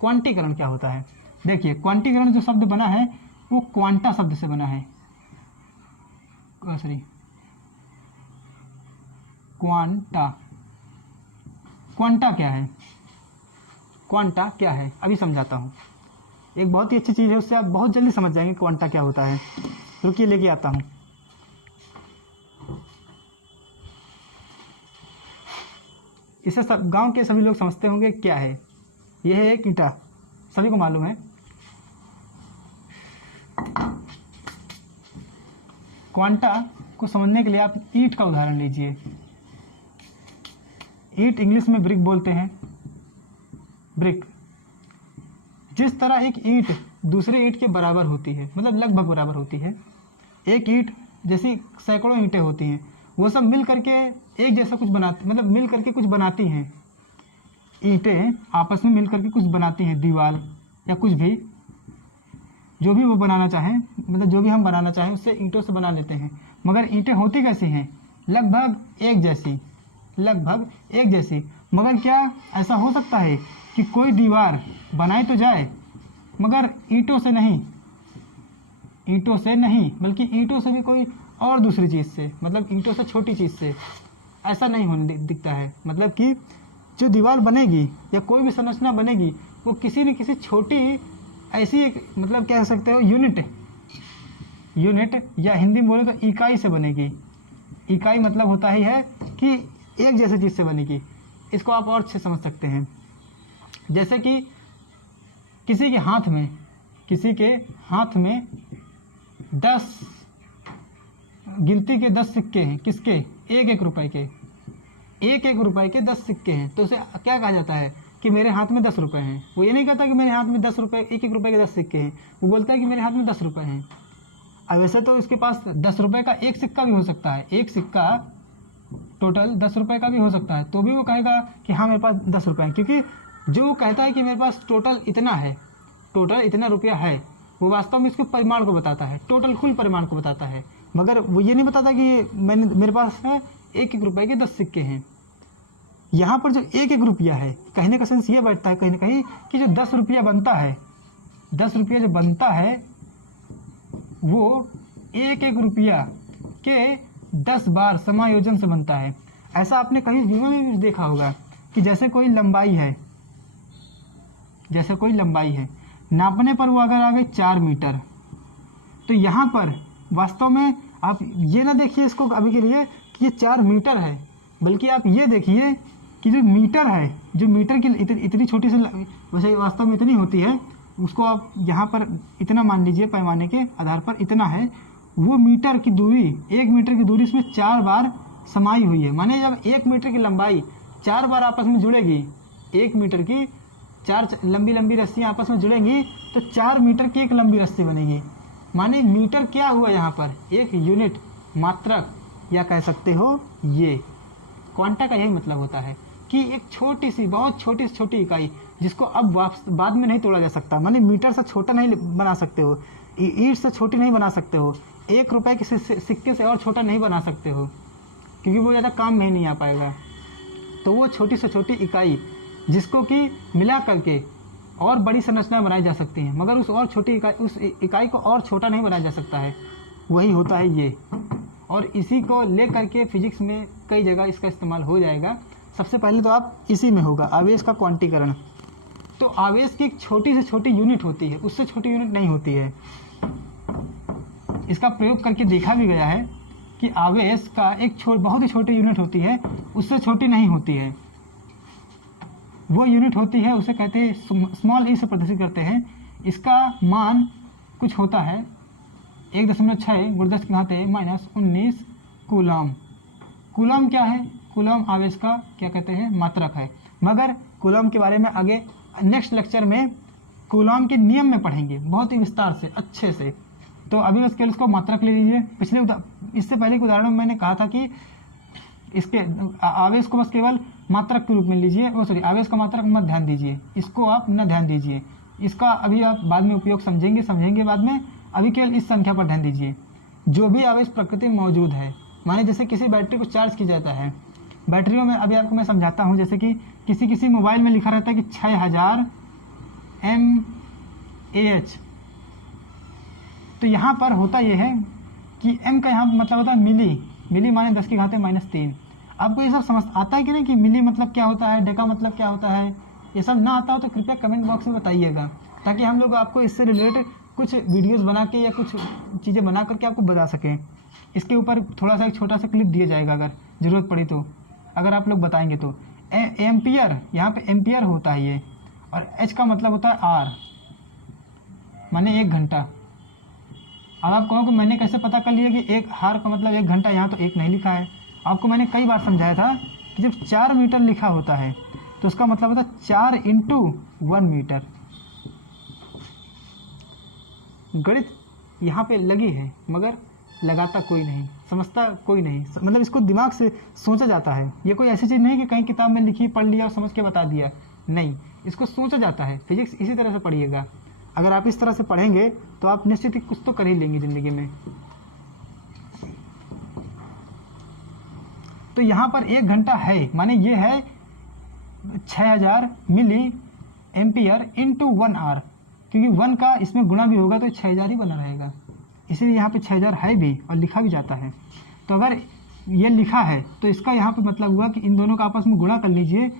क्वांटीकरण क्या होता है? देखिए क्वांटीकरण जो शब्द बना है वो क्वांटा शब्द से बना है, सॉरी क्वांटा। क्वांटा क्या है, क्वांटा क्या है अभी समझाता हूँ। एक बहुत ही अच्छी चीज़ है, उससे आप बहुत जल्दी समझ जाएंगे क्वांटा क्या होता है। रुकिए लेके आता हूँ। इसे सब गांव के सभी लोग समझते होंगे क्या है। यह है एक ईंटा, सभी को मालूम है। क्वांटा को समझने के लिए आप ईंट का उदाहरण लीजिए। ईंट इंग्लिश में ब्रिक बोलते हैं, ब्रिक। जिस तरह एक ईंट दूसरे ईंट के बराबर होती है, मतलब लगभग बराबर होती है, एक ईंट जैसी सैकड़ों ईंटें होती हैं, वो सब मिल करके एक जैसा कुछ बनाती, मतलब मिल करके कुछ बनाती हैं। ईंटें आपस में मिल करके कुछ बनाती हैं, दीवार या कुछ भी, जो भी वो बनाना चाहें, मतलब जो भी हम बनाना चाहें उससे ईंटों से बना लेते हैं। मगर ईंटें होती कैसी हैं? लगभग एक जैसी, लगभग एक जैसी। मगर क्या ऐसा हो सकता है कि कोई दीवार बनाई तो जाए मगर ईंटों से नहीं, ईंटों से नहीं, बल्कि ईंटों से भी कोई और दूसरी चीज़ से, मतलब ईंटों से छोटी चीज़ से, ऐसा नहीं होने दिखता है। मतलब कि जो दीवार बनेगी या कोई भी संरचना बनेगी वो किसी न किसी छोटी ऐसी एक, मतलब कह सकते हो यूनिट, यूनिट या हिंदी में बोले तो इकाई से बनेगी। इकाई मतलब होता ही है कि एक जैसी चीज़ से बनेगी। इसको आप और अच्छे समझ सकते हैं, जैसे कि किसी के हाथ में, किसी के हाथ में 10 गिनती के 10 सिक्के हैं, किसके? एक एक रुपए के, एक एक रुपए के 10 सिक्के हैं। तो उसे क्या कहा जाता है कि मेरे हाथ में 10 रुपए हैं। वो ये नहीं कहता कि मेरे हाथ में 10 रुपए, एक एक रुपए के 10 सिक्के हैं, वो बोलता है कि मेरे हाथ में 10 रुपए हैं। अब वैसे तो इसके पास 10 रुपए का एक सिक्का भी हो सकता है, एक सिक्का टोटल 10 रुपए का भी हो सकता है, तो भी वो कहेगा कि हाँ मेरे पास 10 रुपए हैं। क्योंकि जो वो कहता है कि मेरे पास टोटल इतना है, टोटल इतना रुपया है, वो वास्तव में इसके परिमाण को बताता है, टोटल कुल परिमाण को बताता है। मगर वो ये नहीं बताता कि मेरे पास है एक एक रुपए के 10 सिक्के हैं। यहाँ पर जो एक एक रुपया है, कहने का सेंस ये बैठता है कहीं ना कहीं कि जो 10 रुपया बनता है, 10 रुपया जो बनता है वो एक एक रुपया के 10 बार समायोजन से बनता है। ऐसा आपने कहीं विमा में भी देखा होगा कि जैसे कोई लंबाई है, जैसे कोई लंबाई है, नापने पर वो अगर आ गई 4 मीटर, तो यहाँ पर वास्तव में आप ये ना देखिए इसको अभी के लिए कि ये 4 मीटर है, बल्कि आप ये देखिए कि जो मीटर है, जो मीटर की इतनी छोटी सी, वैसे वास्तव में इतनी होती है, उसको आप यहाँ पर इतना मान लीजिए, पैमाने के आधार पर इतना है, वो मीटर की दूरी, 1 मीटर की दूरी इसमें 4 बार समाई हुई है। माने जब 1 मीटर की लंबाई 4 बार आपस में जुड़ेगी, 1 मीटर की 4 लंबी लंबी रस्सियाँ आपस में जुड़ेंगी तो 4 मीटर की एक लंबी रस्सी बनेगी। माने मीटर क्या हुआ यहाँ पर? एक यूनिट, मात्रक, या कह सकते हो ये क्वांटा का यही मतलब होता है कि एक छोटी सी, बहुत छोटी से छोटी इकाई जिसको अब बाद में नहीं तोड़ा जा सकता। माने मीटर से छोटा नहीं बना सकते हो, ईंट से छोटी नहीं बना सकते हो, 1 रुपए के सिक्के से और छोटा नहीं बना सकते हो, क्योंकि वो ज़्यादा काम में नहीं आ पाएगा। तो वो छोटी से छोटी इकाई जिसको कि मिला करके और बड़ी संरचना बनाई जा सकती हैं, मगर उस और छोटी इकाई, उस इकाई को और छोटा नहीं बनाया जा सकता है, वही होता है ये। और इसी को ले करके फिजिक्स में कई जगह इसका इस्तेमाल हो जाएगा। सबसे पहले तो आप इसी में होगा आवेश का क्वांटीकरण। तो आवेश की एक छोटी से छोटी यूनिट होती है, उससे छोटी यूनिट नहीं होती है। इसका प्रयोग करके देखा भी गया है कि आवेश का एक बहुत ही छोटी यूनिट होती है, उससे छोटी नहीं होती है। वो यूनिट होती है, उसे कहते हैं स्मॉल ई से प्रदर्शित करते हैं। इसका मान कुछ होता है 1.6 × 10⁻⁻19 कूलम। कूलम क्या है? कूलम आवेश का क्या कहते हैं? मात्रक है। मगर कूलम के बारे में आगे नेक्स्ट लेक्चर में कूलम के नियम में पढ़ेंगे बहुत ही विस्तार से, अच्छे से। तो अभी बस केवल इसको मात्रक ले लीजिए। इससे पहले के उदाहरण में मैंने कहा था कि इसके आवेश को बस केवल मात्रक के रूप में लीजिए, आवेश का मात्रक मत ध्यान दीजिए, इसको आप न ध्यान दीजिए, इसका अभी आप बाद में उपयोग समझेंगे बाद में। अभी केवल इस संख्या पर ध्यान दीजिए। जो भी आवेश प्रकृति में मौजूद है, माने जैसे किसी बैटरी को चार्ज किया जाता है बैटरियों में अभी आपको मैं समझाता हूँ, जैसे कि किसी मोबाइल में लिखा रहता है कि 6000 mAh। तो यहाँ पर होता ये है कि m का यहाँ मतलब होता है मिली माने 10⁻³ आपको ये सब समझ आता है कि नहीं, कि मिली मतलब क्या होता है, डेका मतलब क्या होता है। ये सब ना आता हो तो कृपया कमेंट बॉक्स में बताइएगा, ताकि हम लोग आपको इससे रिलेटेड कुछ वीडियोस बना के या कुछ चीज़ें बना करके आपको बता सकें। इसके ऊपर थोड़ा सा एक छोटा सा क्लिप दिया जाएगा अगर ज़रूरत पड़ी तो, अगर आप लोग बताएंगे तो। एम्पियर, यहाँ पे एम्पियर होता है ये, और एच का मतलब होता है आर माने 1 घंटा। अब आप कहोगे मैंने कैसे पता कर लिया कि एक हार का मतलब 1 घंटा, यहाँ तो 1 नहीं लिखा है। आपको मैंने कई बार समझाया था कि जब 4 मीटर लिखा होता है तो उसका मतलब होता है 4 × 1 मीटर। गणित यहाँ पे लगी है मगर लगाता कोई नहीं, समझता कोई नहीं, मतलब इसको दिमाग से सोचा जाता है। ये कोई ऐसी चीज़ नहीं कि कहीं किताब में लिखी, पढ़ लिया और समझ के बता दिया, नहीं, इसको सोचा जाता है। फिजिक्स इसी तरह से पढ़िएगा। अगर आप इस तरह से पढ़ेंगे तो आप निश्चित ही कुछ तो कर ही लेंगे ज़िंदगी में। तो यहाँ पर 1 घंटा है माने ये है 6000 मिली एम्पियर इंटू 1 आवर, क्योंकि 1 का इसमें गुणा भी होगा तो 6000 ही बना रहेगा, इसीलिए यहाँ पे 6000 है भी और लिखा भी जाता है। तो अगर ये लिखा है तो इसका यहाँ पे मतलब हुआ कि इन दोनों का आपस में गुणा कर लीजिए।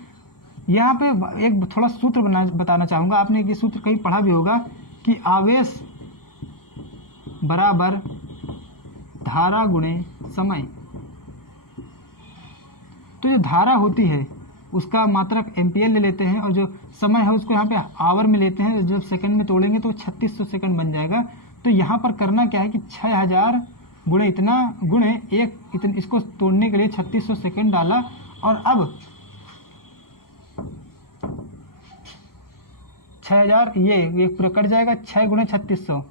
यहाँ पे एक थोड़ा सूत्र बताना चाहूँगा, आपने ये सूत्र कहीं पढ़ा भी होगा कि आवेश बराबर धारा गुणे समय। तो जो धारा होती है उसका मात्रक एम्पियर ले लेते हैं, और जो समय है उसको यहाँ पे आवर में लेते हैं। जब सेकंड में तोड़ेंगे तो 3600 सेकंड बन जाएगा। तो यहाँ पर करना क्या है कि 6000 गुणे इतना गुणे 1 इतना, इसको तोड़ने के लिए 3600 सेकंड डाला, और अब 6000 ये पूरा कट जाएगा, 6 × 3600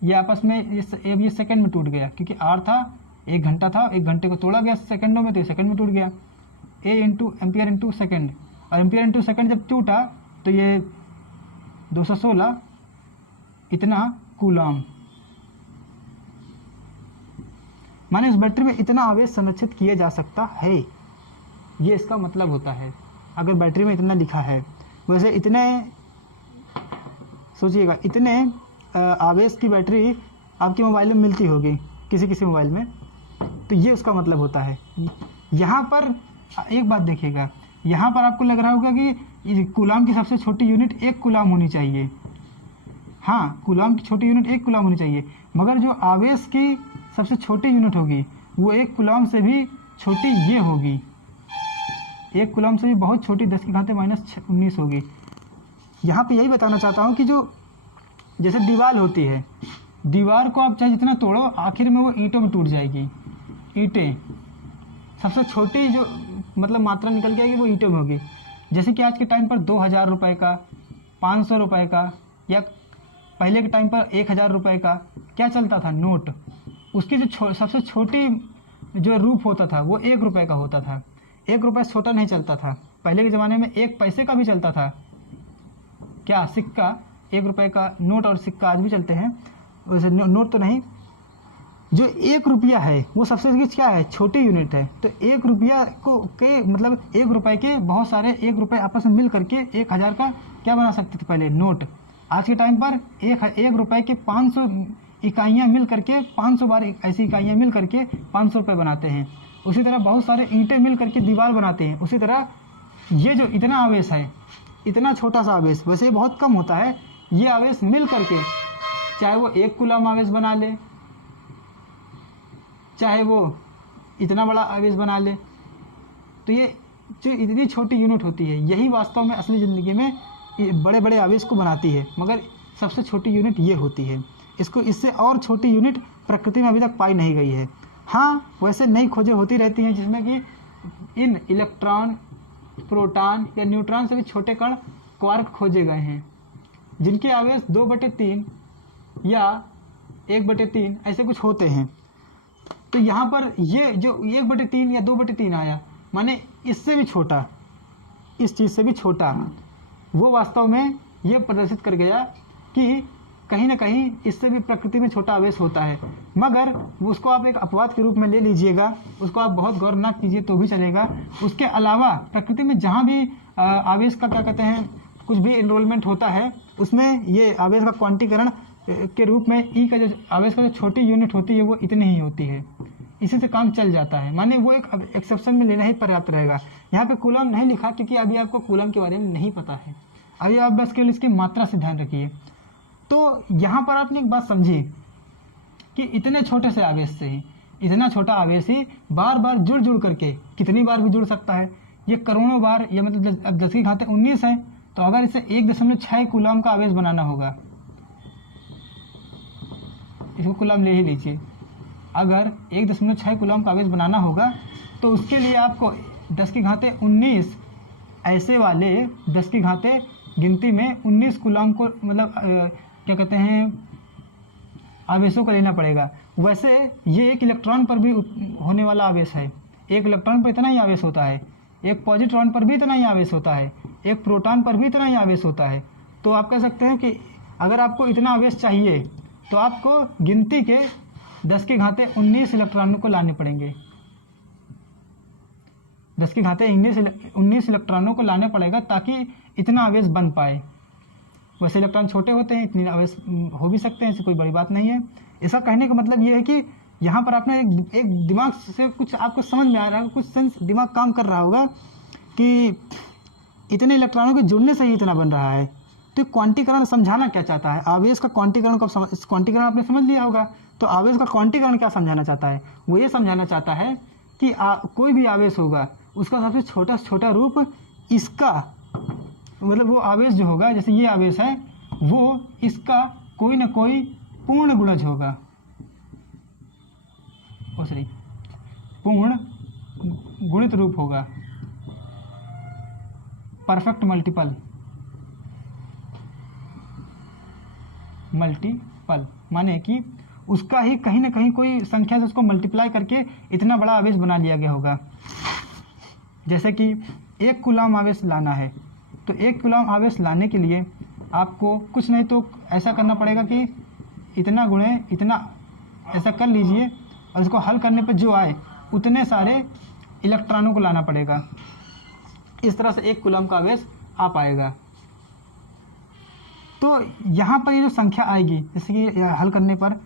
ये आपस में ये सेकंड में टूट गया, क्योंकि आर था 1 घंटा था, 1 घंटे को तोड़ा गया सेकंडों में तो ये सेकंड में टूट गया। ए इंटू एम्पियर इंटू सेकेंड, और एम्पियर इंटू सेकेंड जब टूटा तो ये 216 इतना कूलम, माने उस बैटरी में इतना आवेश संरक्षित किया जा सकता है, ये इसका मतलब होता है। अगर बैटरी में इतना लिखा है, वैसे इतने सोचिएगा, इतने आवेश की बैटरी आपके मोबाइल में मिलती होगी किसी मोबाइल में, तो ये उसका मतलब होता है। यहाँ पर एक बात देखिएगा, यहाँ पर आपको लग रहा होगा कि कूलम की सबसे छोटी यूनिट 1 कूलम होनी चाहिए। हाँ, कूलम की छोटी यूनिट 1 कूलम होनी चाहिए, मगर जो आवेश की सबसे छोटी यूनिट होगी वो 1 कूलम से भी छोटी ये होगी, 1 कूलम से भी बहुत छोटी, 10⁻⁻19 होगी। यहाँ पे यही बताना चाहता हूँ कि जो जैसे दीवार होती है, दीवार को आप चाहे जितना तोड़ो आखिर में वो ईंटों में टूट जाएगी। ईंटें सबसे छोटी जो मतलब मात्रा निकल के आएगी वो ईंटों में होगी। जैसे कि आज के टाइम पर 2000 रुपये का, 500 रुपये का, या पहले के टाइम पर 1000 रुपये का क्या चलता था, नोट, उसकी जो सबसे छोटी जो रूप होता था वो 1 रुपये का होता था। 1 रुपये छोटा नहीं चलता था। पहले के ज़माने में 1 पैसे का भी चलता था, क्या सिक्का, 1 रुपये का नोट और सिक्का आज भी चलते हैं, वैसे नोट तो नहीं। जो 1 रुपया है वो सबसे क्या है, छोटी यूनिट है। तो 1 रुपया को के मतलब 1 रुपये के बहुत सारे 1 रुपये आपस में मिल करके 1000 का क्या बना सकते थे पहले, नोट। आज के टाइम पर 1 रुपये के 500 इकाइयाँ मिल करके, 500 बार ऐसी इकाइयाँ मिल करके 500 रुपये बनाते हैं। उसी तरह बहुत सारे ईंटें मिल करके दीवार बनाते हैं। उसी तरह ये जो इतना आवेश है, इतना छोटा सा आवेश, वैसे बहुत कम होता है, ये आवेश मिल करके चाहे वो 1 कूलम आवेश बना ले, चाहे वो इतना बड़ा आवेश बना ले, तो ये जो इतनी छोटी यूनिट होती है यही वास्तव में असली ज़िंदगी में बड़े बड़े आवेश को बनाती है। मगर सबसे छोटी यूनिट ये होती है। इससे और छोटी यूनिट प्रकृति में अभी तक पाई नहीं गई है। हाँ, वैसे नई खोजें होती रहती हैं जिसमें कि इन इलेक्ट्रॉन, प्रोटॉन या न्यूट्रॉन से भी छोटे कण क्वार्क खोजे गए हैं, जिनके आवेश 2/3 या 1/3 ऐसे कुछ होते हैं। तो यहाँ पर ये जो 1/3 या 2/3 आया, माने इससे भी छोटा, इस चीज़ से भी छोटा, वो वास्तव में ये प्रदर्शित कर गया कि कहीं ना कहीं इससे भी प्रकृति में छोटा आवेश होता है, मगर उसको आप एक अपवाद के रूप में ले लीजिएगा, उसको आप बहुत गौर ना कीजिए तो भी चलेगा। उसके अलावा प्रकृति में जहाँ भी आवेश का क्या कहते हैं कुछ भी इनरोलमेंट होता है, उसमें ये आवेश का क्वांटीकरण के रूप में ई का जो आवेश का जो छोटी यूनिट होती है वो इतनी ही होती है, इसी से काम चल जाता है। माने वो एक एक्सेप्शन में लेना ही पर्याप्त रहेगा। यहाँ पे कूलम नहीं लिखा क्योंकि अभी आपको कूलम के बारे में नहीं पता है, अभी आप बस केवल इसकी मात्रा से ध्यान रखिए। तो यहाँ पर आपने एक बात समझी कि इतने छोटे से आवेश से ही, इतना छोटा आवेश ही बार बार जुड़ जुड़ करके कितनी बार भी जुड़ सकता है, ये करोड़ों बार, ये मतलब 10 की घात 19 है, तो अगर इसे 1.6 कूलम का आवेश बनाना होगा, इसको कूलम ले ही लीजिए, अगर 1.6 कूलम का आवेश बनाना होगा तो उसके लिए आपको 10 की घात 19 ऐसे वाले 10 की घात गिनती में 19 कूलम को मतलब क्या कहते हैं आवेशों को लेना पड़ेगा। वैसे ये एक इलेक्ट्रॉन पर भी होने वाला आवेश है, एक इलेक्ट्रॉन पर इतना ही आवेश होता है, एक पॉजिट्रॉन पर भी इतना ही आवेश होता है, एक प्रोटॉन पर भी इतना ही आवेश होता है। तो आप कह सकते हैं कि अगर आपको इतना आवेश चाहिए तो आपको गिनती के 10 की घात 19 इलेक्ट्रॉनों को लाने पड़ेंगे, 10 की घात 19 इलेक्ट्रॉनों को लाने पड़ेगा ताकि इतना आवेश बन पाए। वैसे इलेक्ट्रॉन छोटे होते हैं, इतनी आवेश हो भी सकते हैं, ऐसी कोई बड़ी बात नहीं है। ऐसा कहने का मतलब ये है कि यहाँ पर आपने एक दिमाग से कुछ आपको समझ में आ रहा है, कुछ सेंस दिमाग काम कर रहा होगा कि इतने इलेक्ट्रॉनों के जुड़ने से ही इतना बन रहा है। तो क्वांटीकरण समझाना क्या चाहता है, आवेश का क्वांटीकरण को क्वांटीकरण आपने समझ लिया होगा, तो आवेश का क्वांटीकरण क्या समझाना चाहता है, वो ये समझाना चाहता है कि कोई भी आवेश होगा उसका सबसे छोटा से छोटा रूप इसका मतलब वो आवेश जो होगा, जैसे ये आवेश है, वो इसका कोई ना कोई पूर्ण गुणज होगा, पूर्ण गुणित रूप होगा, परफेक्ट मल्टीपल माने कि उसका ही कहीं ना कहीं कोई संख्या से उसको मल्टीप्लाई करके इतना बड़ा आवेश बना लिया गया होगा। जैसे कि 1 कूलम आवेश लाना है, तो 1 कूलम आवेश लाने के लिए आपको कुछ नहीं तो ऐसा करना पड़ेगा कि इतना गुणे इतना, ऐसा कर लीजिए, और इसको हल करने पर जो आए उतने सारे इलेक्ट्रॉनों को लाना पड़ेगा। इस तरह से 1 कूलम का आवेश आ पाएगा। तो यहाँ पर ये जो संख्या आएगी, जैसे कि हल करने पर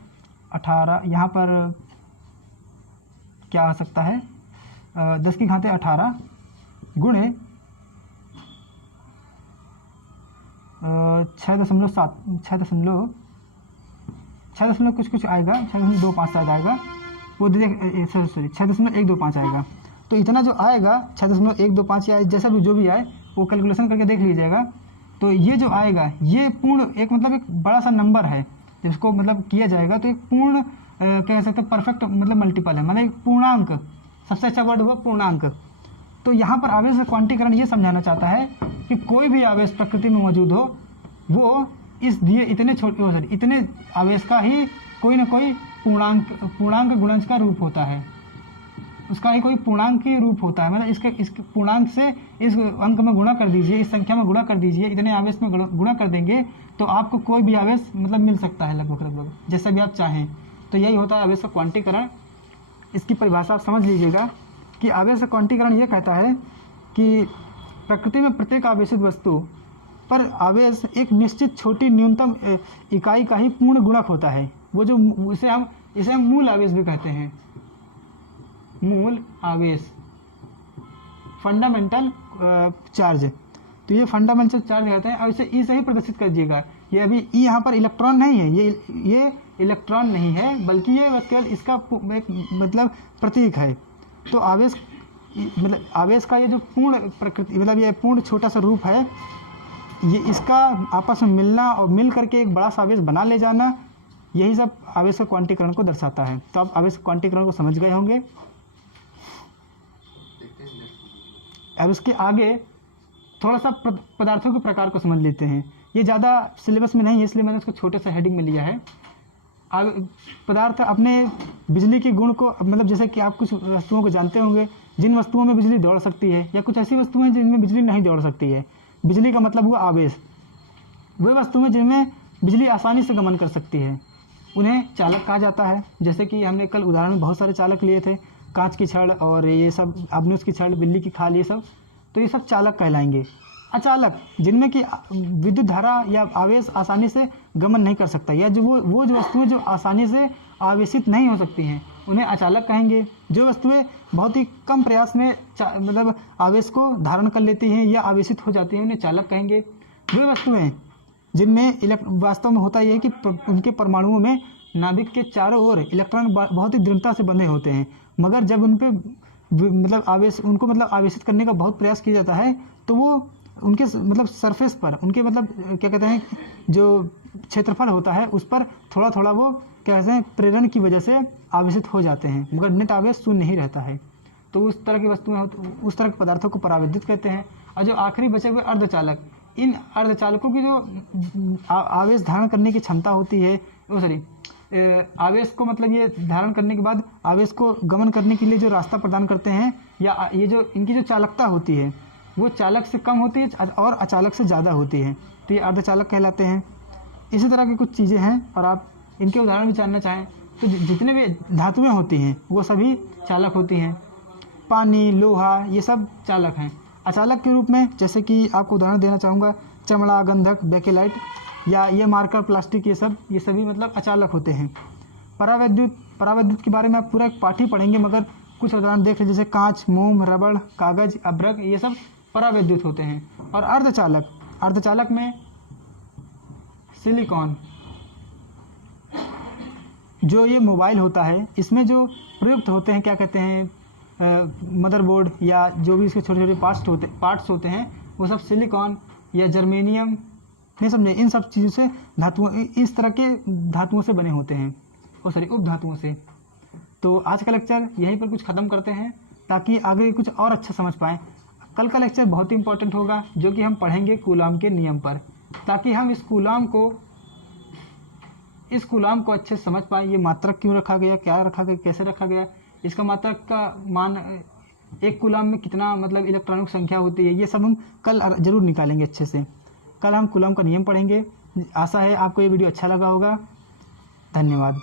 18, यहाँ पर क्या आ सकता है 10 की घात 18 गुणे 6.6 कुछ आएगा, 6.25 शायद आएगा, वो सॉरी 6.125 आएगा। तो इतना जो आएगा 6.125 या जैसा भी जो भी आए वो कैलकुलेशन करके देख लीजिएगा। तो ये जो आएगा ये पूर्ण एक मतलब एक बड़ा सा नंबर है, जिसको मतलब किया जाएगा तो एक पूर्ण कह सकते हैं परफेक्ट मतलब मल्टीपल है, मतलब एक पूर्णांक, सबसे अच्छा वर्ड हुआ पूर्णांक। तो यहाँ पर आवेश का क्वांटीकरण ये समझाना चाहता है कि कोई भी आवेश प्रकृति में मौजूद हो वो इस दिए इतने छोटे इतने आवेश का ही कोई ना कोई पूर्णांक गुणज का रूप होता है, उसका ही कोई पूर्णांक ही रूप होता है। मतलब इसके पूर्णांक से इस अंक में गुणा कर दीजिए, इस संख्या में गुणा कर दीजिए, इतने आवेश में गुणा कर देंगे तो आपको कोई भी आवेश मतलब मिल सकता है लगभग जैसा भी आप चाहें। तो यही होता है आवेश का क्वांटीकरण। इसकी परिभाषा आप समझ लीजिएगा कि आवेश का क्वांटीकरण ये कहता है कि प्रकृति में प्रत्येक आवेशित वस्तु पर आवेश एक निश्चित छोटी न्यूनतम इकाई का ही पूर्ण गुणक होता है। वो जो इसे हम मूल आवेश भी कहते हैं, मूल आवेश, फंडामेंटल चार्ज। तो ये फंडामेंटल चार्ज कहते हैं। और इसे ई से ही प्रदर्शित करिएगा। ये अभी ई यहाँ पर इलेक्ट्रॉन नहीं है, ये इलेक्ट्रॉन नहीं है, बल्कि ये बस केवल इसका एक मतलब प्रतीक है। तो आवेश मतलब आवेश का ये जो पूर्ण प्रकृति मतलब ये पूर्ण छोटा सा रूप है, ये इसका आपस में मिलना और मिल करके एक बड़ा सा आवेश बना ले जाना, यही सब आवेश का क्वांटीकरण को दर्शाता है। तो आप आवेश क्वांटीकरण को समझ गए होंगे। अब इसके आगे थोड़ा सा पदार्थों के प्रकार को समझ लेते हैं। ये ज़्यादा सिलेबस में नहीं है, इसलिए मैंने उसको छोटे से हेडिंग में लिया है। पदार्थ अपने बिजली के गुण को मतलब जैसे कि आप कुछ वस्तुओं को जानते होंगे जिन वस्तुओं में बिजली दौड़ सकती है, या कुछ ऐसी वस्तुएं जिनमें बिजली नहीं दौड़ सकती है। बिजली का मतलब हुआ आवेश। वे वस्तुएं जिनमें बिजली आसानी से गमन कर सकती है, उन्हें चालक कहा जाता है। जैसे कि हमने कल उदाहरण में बहुत सारे चालक लिए थे, कांच की छड़ और ये सब, अबनुस की छड़, बिल्ली की खाल, ये सब, तो ये सब चालक कहलाएंगे। अचालक, जिनमें कि विद्युत धारा या आवेश आसानी से गमन नहीं कर सकता, या जो वो जो वस्तुएं जो आसानी से आवेशित नहीं हो सकती हैं, उन्हें अचालक कहेंगे। जो वस्तुएं बहुत ही कम प्रयास में मतलब आवेश को धारण कर लेती हैं या आवेशित हो जाती हैं, उन्हें चालक कहेंगे। वे वस्तुएं जिनमें वास्तव में होता यह है कि उनके परमाणुओं में नाभिक के चारों ओर इलेक्ट्रॉन बहुत ही दृढ़ता से बंधे होते हैं, मगर जब उन पे मतलब आवेशित करने का बहुत प्रयास किया जाता है, तो वो उनके मतलब सरफेस पर, उनके मतलब क्या कहते हैं, जो क्षेत्रफल होता है उस पर थोड़ा थोड़ा वो क्या कहते हैं, प्रेरण की वजह से आवेशित हो जाते हैं, मगर नेट आवेश शून्य नहीं रहता है। तो उस तरह की वस्तुएं, उस तरह के पदार्थों को परावैद्युत कहते हैं। और जो आखिरी बचे हुए अर्धचालक, इन अर्धचालकों की जो आवेश धारण करने की क्षमता होती है, आवेश को मतलब ये धारण करने के बाद आवेश को गमन करने के लिए जो रास्ता प्रदान करते हैं, या ये जो इनकी जो चालकता होती है वो चालक से कम होती है और अचालक से ज़्यादा होती है, तो ये अर्धचालक कहलाते हैं। इसी तरह की कुछ चीज़ें हैं, और आप इनके उदाहरण भी जानना चाहें तो जितने भी धातुएं होती हैं वो सभी चालक होती हैं। पानी, लोहा, ये सब चालक हैं। अचालक के रूप में जैसे कि आपको उदाहरण देना चाहूँगा, चमड़ा, गंधक, बेकेलाइट या ये मार्कर, प्लास्टिक, ये सभी मतलब अचालक होते हैं। परावैद्युत के बारे में आप पूरा एक पाठ ही पढ़ेंगे, मगर कुछ उदाहरण देख लीजिए, जैसे कांच, मोम, रबड़, कागज, अभ्रक, ये सब परावैद्युत होते हैं। और अर्धचालक में सिलिकॉन, जो ये मोबाइल होता है, इसमें जो प्रयुक्त होते हैं, क्या कहते हैं, मदरबोर्ड या जो भी इसके छोटे छोटे पार्ट्स होते हैं, वो सब सिलिकॉन या जर्मेनियम, नहीं समझे, इन सब चीज़ों से इस तरह के धातुओं से बने होते हैं, उप धातुओं से। तो आज का लेक्चर यहीं पर कुछ ख़त्म करते हैं, ताकि आगे कुछ और अच्छा समझ पाएँ। कल का लेक्चर बहुत ही इंपॉर्टेंट होगा, जो कि हम पढ़ेंगे कूलाम के नियम पर, ताकि हम इस कूलाम को अच्छे से समझ पाएँ। ये मात्रक क्यों रखा गया, क्या रखा गया, कैसे रखा गया, इसका मात्रक का मान, एक कूलाम में कितना मतलब इलेक्ट्रॉनिक संख्या होती है, ये सब हम कल जरूर निकालेंगे अच्छे से। कल हम कूलाम का नियम पढ़ेंगे। आशा है आपको ये वीडियो अच्छा लगा होगा। धन्यवाद।